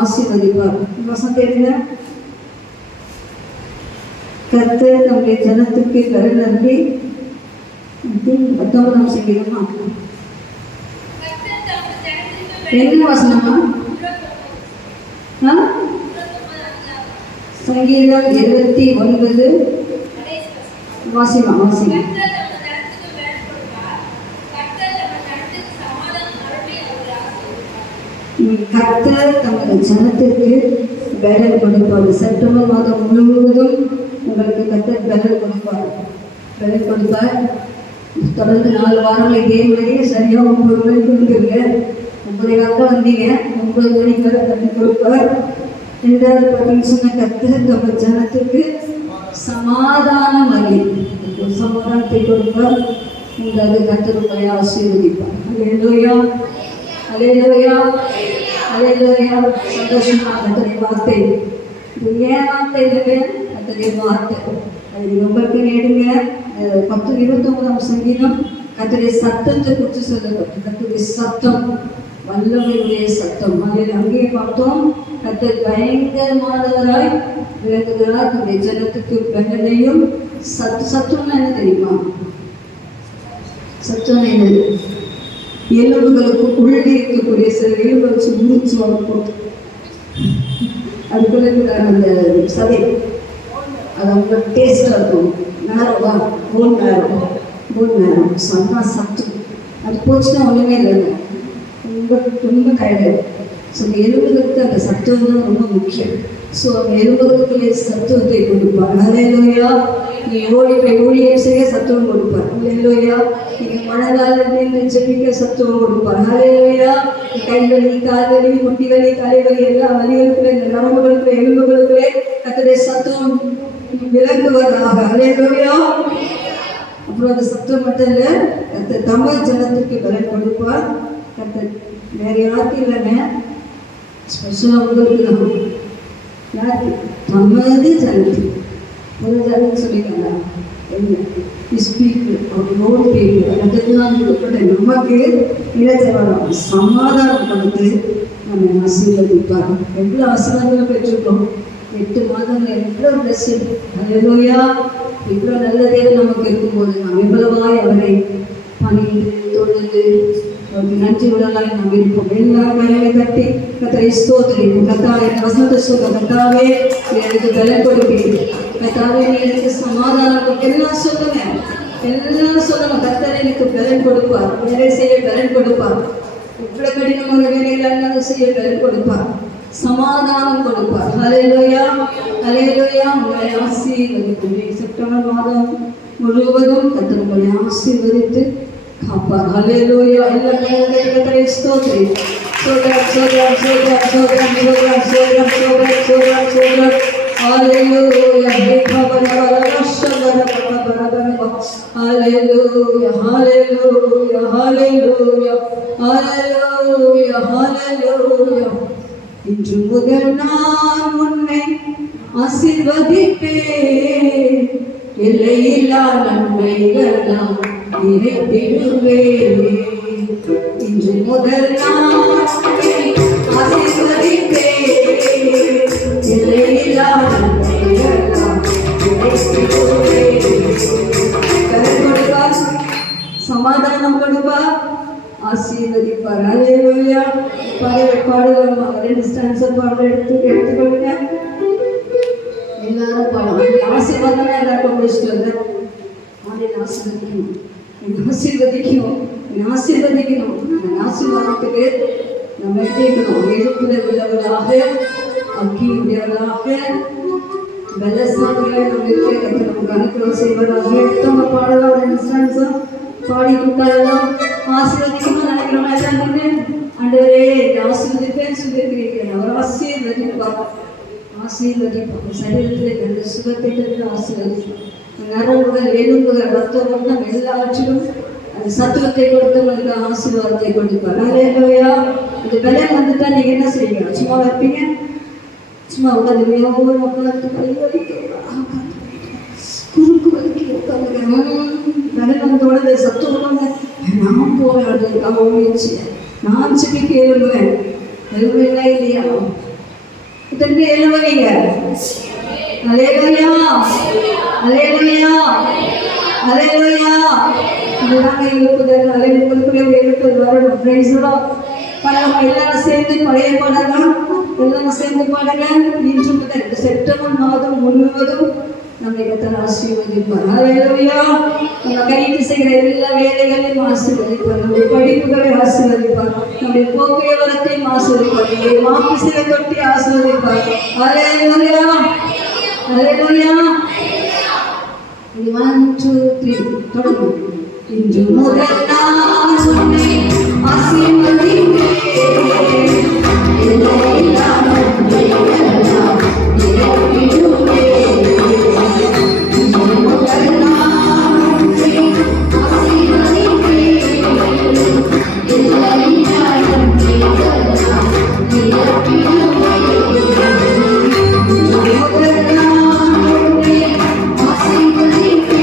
ஆசீர்வதிப்பார். வசனம் என்ன? கர்த்தர் நம்முடைய ஜனத்துக்கு பலன் அள்ளி 19ஆம் சங்கீதமா என்ன வசனமா? சங்கீதம் 29 வாசிமா. கர்த்தர் தமது ஜனத்திற்கு பலன் கொடுப்பார். செப்டம்பர் மாதம் முழுவதும் உங்களுக்கு கர்த்தர் பலன் கொடுப்பார். தொடர்ந்து 4 வாரங்கள் இதே மாதிரியே சரியாக 9 மணிக்கு வந்துருங்க. 9:15 வந்தீங்க, 9 மணிக்கு வரை கற்றுக் கொடுப்பார். 2வது பார்த்தீங்கன்னு சொன்ன கர்த்தர் நம்ம ஜனத்துக்கு சமாதானம் ஒரு சமாதானத்தை கொடுப்பார். 3வது கர்த்தர் உங்களை ஆசீர்வதிப்பார். அல்லேலூயா, அல்லேலூயா, அல்லேலூயா. சந்தோஷமா கர்த்தருடைய வார்த்தை, இது ஏன் வார்த்தை இல்லைங்க, கர்த்தருடைய வார்த்தை. அது உங்களுக்கு நேடுங்க. 10:29 சங்கீதம் கர்த்தருடைய சத்தத்தை குறித்து சொல்லப்பட்டு, கர்த்தருடைய சத்தம் வல்லமையுடைய சத்தம். அதில் அங்கே பார்த்தோம், கர்த்தர் பயங்கரமானவராய் விளங்குகிறார். தன்னுடைய ஜனத்துக்கு பலனையும் சத்தம்னா என்ன தெரியுமா? சத்தம் என்னது? எலும்புகளுக்கு உள்ளே இருக்கக்கூடிய சில எலும்புகளுக்கு மூச்சு வளர்ப்போம். அதுக்குள்ள அந்த சதை அது அவங்க டேஸ்டாக இருக்கும். நேரவா போன் நேரம் சொன்னா சத்தம். அது போச்சுன்னா ஒன்றுமே இல்லைங்க, ரொம்ப டயர்டு. ஸோ அந்த எலும்புகளுக்கு அந்த சத்துவம் தான் ரொம்ப முக்கியம். ஸோ அந்த எலும்புகளுக்குள்ளே சத்துவத்தை கொடுப்பார். அல்லேலூயா. நீ ஊழியம் செய்ய சத்துவம் கொடுப்பார். அல்லேலூயா. நீங்கள் மனதால் ஜெபிக்க சத்துவம் கொடுப்பார். அல்லேலூயா. கைவலி, கால்வலி, முட்டி வலி, தலைவலி, எல்லா வலிகளுக்குள்ளே, இந்த நரம்புகளுக்குள்ளே, எலும்புகளுக்குள்ளே கர்த்தருடைய சத்துவம் விளங்குவதாக. அல்லேலூயா. அப்புறம் அந்த சத்துவம் மட்டும் இல்லை, கர்த்தர் தமிழ் ஜனத்துக்கு பலன் கொடுப்பார். கர்த்தர் வேற யாருக்கும் இல்லைங்க, ஸ்பெஷலாக உங்களுக்கு தான். யாருக்கு? நமது ஜனத்து. ஒரு ஜனத்து சொல்லிக்கலாம் என்ன பீப்புள், அவர் ஓன் பீப்புள். அதுக்கெல்லாம் கொடுக்கப்பட்ட நமக்கு இளைஞரம் சமாதானம் கொடுத்து நம்ம ஆசீர்வதிப்பார். எவ்வளோ ஆசீர்வாதங்களை பெற்றிருக்கோம். 8 மாதங்கள் எவ்வளோ பிளஸிங். அல்லேலூயா. இவ்வளோ நல்ல தேவன் நமக்கு இருக்கும்போது நாம் எவ்வளவாய் அவரை பணிந்து தொழுது அவருக்கு நன்றி விடலாய் நாம் இருப்போம். எல்லா வேலையை கட்டி கர்த்தரை ஸ்தோத்திரிப்போம். கர்த்தாவே, இந்த வசனத்தை சொல்ல, கர்த்தாவே எனக்கு பலன் கொடுப்பீங்க, கர்த்தாவே நீ எனக்கு சமாதானம் எல்லாம் சொல்லுங்க, எல்லாம் சொல்லணும். கர்த்தர் எனக்கு பலன் கொடுப்பார், வேலை செய்ய பலன் கொடுப்பார், இவ்வளவு கடினமான வேலைகள் செய்ய பலன் கொடுப்பார், சமாதானம் கொடுப்பார். அல்லேலூயா, அல்லேலூயா. உங்களை ஆசீர்வதிக்கும். செப்டம்பர் மாதம் முழுவதும் கர்த்தர் உங்களை ஆசீர்வதித்து காப்பார். அல்லேலூயா. எல்லா கர்த்தரை ஸ்தோத்திரி. சோதரம் சோதரம் சோதரம் சோதரம் சோதரம் சோதரம் சோதரம் சோதரம் சோதரம். அல்லேலூயா. Hallelujah, hallelujah, hallelujah, hallelujah, hallelujah. இன்று முதல் நான் உன்னை ஆசீர்வதிப்பேன், எல்லையில்லா நன்மைகள் நாம் நிறைவேறுவேன். இன்று முதல் நான் உன்னை ஆசீர்வதிப்பேன், எல்லையில்லா நன்மைகள் நாம் நிறைவேறுவேன். கடன் கொடுப்பார், சமாதானம் கொடுப்பார், ஆசீர்வதிப்பார். அல்லேலூயா. பாடலாம். 2 ஸ்டான்ஸர் பாடல் எடுத்துக்கொள்ளுங்க. எல்லாரும் பாடலாம். ஆசீர்வாதம் எல்லாருக்கும் முடிச்சுட்டு ஆசீர்வதிக்கணும், ஆசீர்வதிக்கணும், ஆசீர்வதிக்கணும். அந்த ஆசீர்வாதத்துக்கு நம்ம கேட்கணும். எழுப்புல உள்ளவர்களாக, அக்கியுடையவர்களாக, பலசாலிகளை நமக்கு அனுகிரகம் செய்வதாக. எடுத்தவங்க பாடலாம். 2 ஸ்டான்ஸர் பாடி கொடுத்தாலும் ஆசீர்வதிக்கணும்னு நினைக்கிறோம். எல்லாம் ஆண்டவரே ஆசீர்வதிப்பேன்னு சொல்லியிருக்கிறீர்கள். அவர் ஆசீர்வதிப்பார், ஆசீர்வதிப்பார். சரீரத்தில் நல்ல சுகத்தை தந்து ஆசீர்வதிப்பார். நரம்புகள், எலும்புகள், ரத்தம் எல்லாவற்றிலும் அந்த சத்துவத்தை கொடுத்து உங்களுக்கு ஆசீர்வாதத்தை கொடுப்பார். அல்லேலூயா. இந்த பலன் வந்துட்டா நீங்க என்ன செய்வீங்க? சும்மா வைப்பீங்க, சும்மா உட்காந்து உட்காந்து கை வலிக்கிறோம், குறுக்கு வலிக்கு உட்காந்துக்கிறோம். பலன் வந்தோட சத்துவம் நான் போராடுறதுக்காக முயற்சி, நான் சிப்பிக்கு எழுதுவேன். எழுதுவீங்களா இல்லையா? திருப்பி எழுதுவீங்க. அல்லேலூயா, அல்லேலூயா, அல்லேலூயா. இதுதாங்க எழுப்புதல். அல்லேலூயா எழுப்புதல் வரணும். Price the Lord. பாருங்க, எல்லாரும் சேர்ந்து பழைய பாடலாம், எல்லாரும் சேர்ந்து பாடுங்க. இன்று முதல் செப்டம்பர் மாதம் முழுவதும் நம்மை கர்த்தர் ஆசீர்வதிப்பார். அல்லேலூயா. நம்ம கைக்கு செய்கிற எல்லா வேலைகளையும் ஆசீர்வதிப்பார். நம்முடைய படிப்புகளை ஆசீர்வதிப்பார். நம்முடைய போக்குவரத்தையும் ஆசீர்வதிப்பார். நம்முடைய மாப்பு சிலை தொட்டி ஆசீர்வதிப்பார். அல்லேலூயா, அல்லேலூயா. 1 2 3 தொடங்கும். இன்று முதல் நான் உன்னை ஆசீர்வதிப்பேன். எல்லையில்லா நன்மைகளெல்லாம் நிரப்பிடுவேன். இன்று முதல் நான் உன்னை ஆசீர்வதிப்பேன். எல்லையில்லா நன்மைகளெல்லாம் நிரப்பிடுவேன். இன்று முதல் நான் உன்னை ஆசீர்வதிப்பேன்.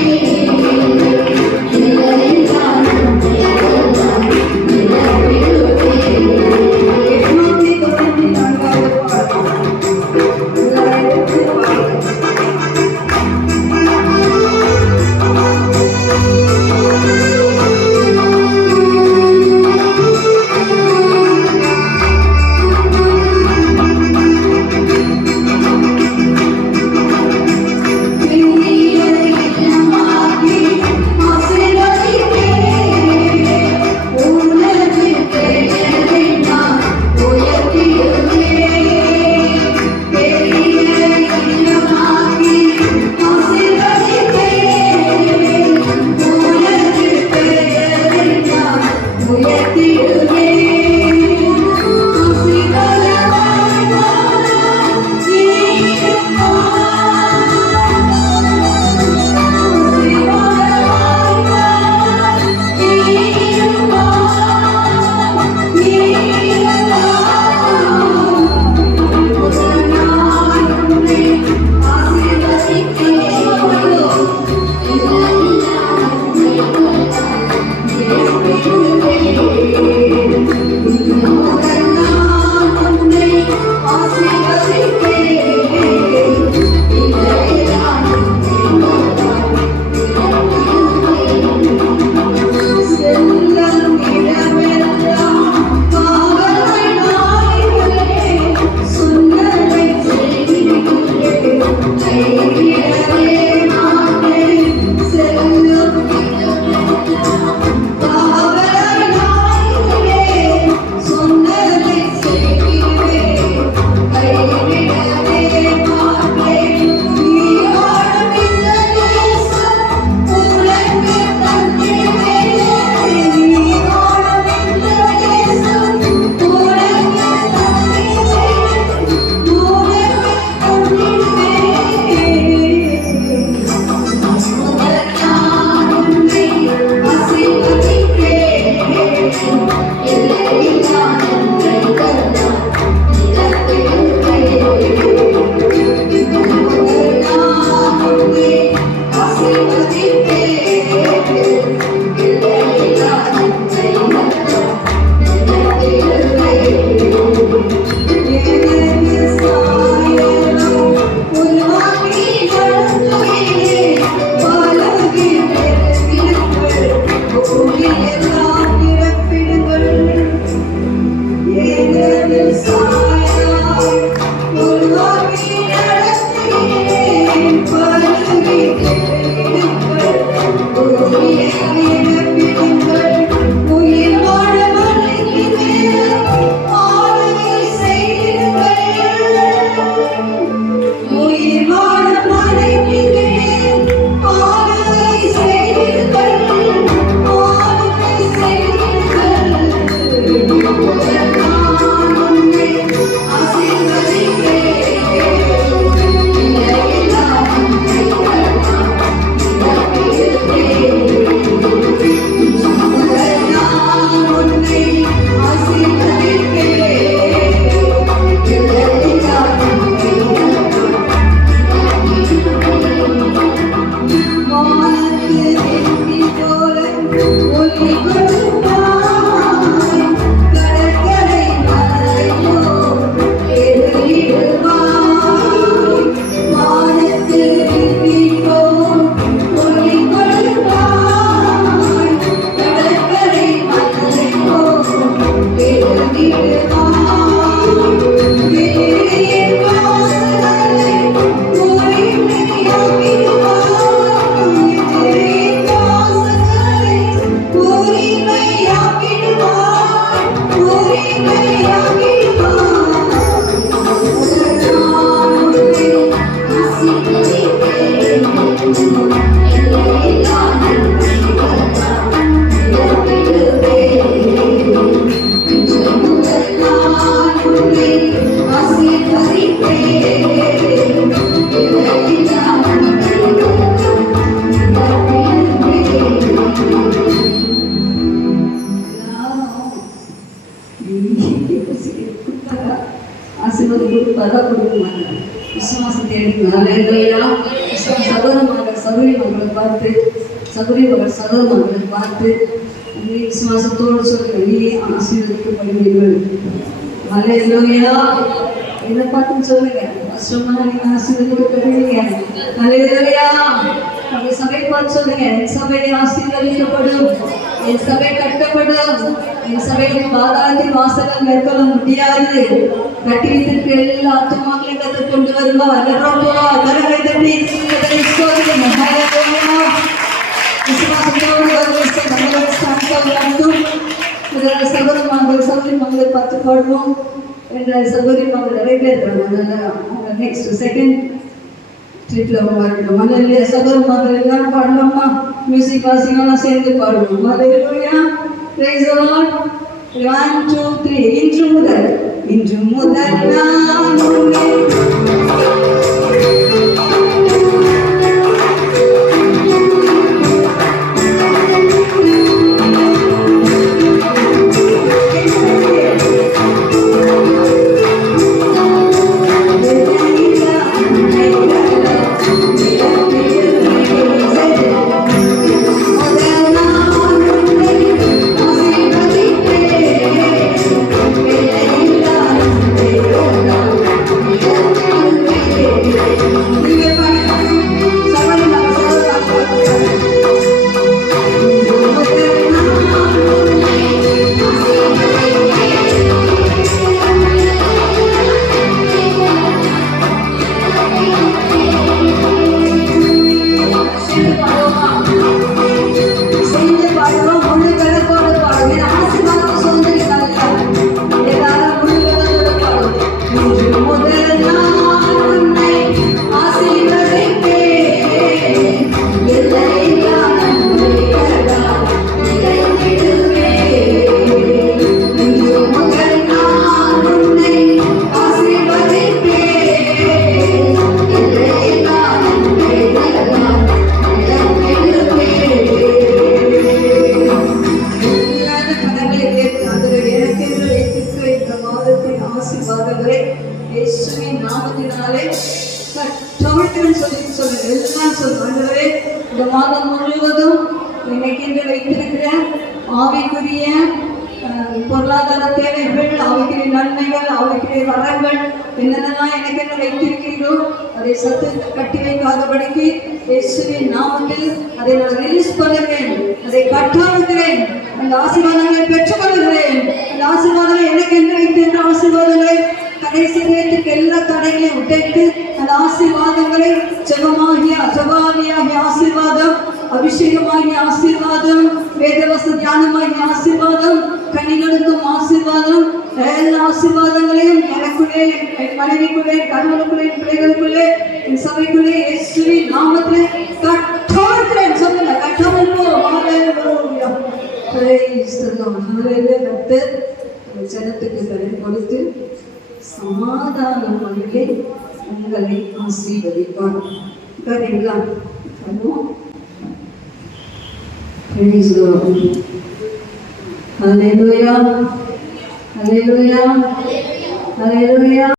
Thank you. ஆசீர்வாதம் கொடுப்பாரா கொடுக்க மாட்டார். விசுவாசத்தை எடுங்க. ஹல்லேலூயா. சகோதர மகள் சகோதரி மகளை பார்த்து சகோதர மகளை பார்த்து நீ விசுவாசத்தோடு சொல்லுங்க, நீ ஆசீர்வதிக்கப்படுவீர்கள். ஹல்லேலூயா. இதை பார்த்து சொல்லுங்க, கஷ்டமாக நீங்க ஆசீர்வதிக்கப்படுவீங்க. ஹல்லேலூயா. நம்ம சபை பார்த்து சொல்லுங்க, என் சபை ஆசீர்வதிக்கப்படும், என் சபை கட்டப்படும், என் சபையில் பாதாளத்தின் வாசல்கள் மேற்கொள்ள முடியாது. கட்டி வைத்திருக்க எல்லா ஆத்துமாக்களையும் கத்து கொண்டு வருவார். கரங்களை தட்டி சகோதரி மகளை பார்த்து பாடுவோம் என்ற சகோதரி மகள் நிறைய பேர் இருக்காங்க. நெக்ஸ்ட் செகண்ட் ட்ரிப்ல வரணும். மலையில சகோதர மகள் எல்லாரும் பாடலாமா? மியூசிக் வாசிக்கலாம், சேர்ந்து பாடுவோம். ஹல்லேலூயா. Praise the lord. 1 2 3. இன்று முதல் நான் உன்னை ஆசீர்வாதங்களை இயேசுவின் நாமத்தினாலே கட்டவிழ்க்கிறேன் சொல்லுங்க. எல்லாம் சொல்லுங்க. இந்த மாதம் முழுவதும் இன்னைக்கு வைத்திருக்கிற ஆவிக்குரிய பொருளாதார தேவைகள், ஆவிக்குரிய நன்மைகள், ஆவிக்குரிய வரங்கள் என்னென்னலாம் எனக்கு வைத்திருக்கிறீர்களோ அதை சத்தத்தை கட்டி வைக்காதபடிக்கு இயேசுவின் நாமத்தில் அதை நான் ரிலீஸ் பண்ணுகிறேன், அதை கட்டாவுகிறேன். அந்த ஆசீர்வாதங்களை பெற்றுக்கொள்கிறேன். அந்த ஆசீர்வாதங்களை எனக்கு என்ன வைத்திருந்த ஆசீர்வாதங்களை கடைசி நேரத்துக்கு எல்லா தடைகளையும் உடைத்து அந்த ஆசீர்வாதங்களை ஜெபமாகிய ஆசீர்வாதம், அபிஷேகமாகிய ஆசீர்வாதம், வேதவச தியானமாகிய ஆசீர்வாதம், கனிகளுக்கும் ஆசீர்வாதம், எல்லா ஆசீர்வாதங்களையும் எனக்குள்ளே, என் மனைவிக்குள்ளே, கணவனுக்குள்ளே, பிள்ளைகளுக்குள்ளே, என் சபைக்குள்ளே இயேசுவின் நாமத்திலே கட்டாவுகிறேன். சொல்லுங்க, கட்டாவிப்போம். ஹல்லேலூயா. Praise the Lord. ஹல்லேலூயா. கர்த்தர் ஜனத்துக்கு கடன் கொடுத்து சமாதானம் பண்ணிலே உங்களை ஆசீர்வதிப்பார். சரிங்களா? Praise the Lord. Hallelujah. Hallelujah. Hallelujah.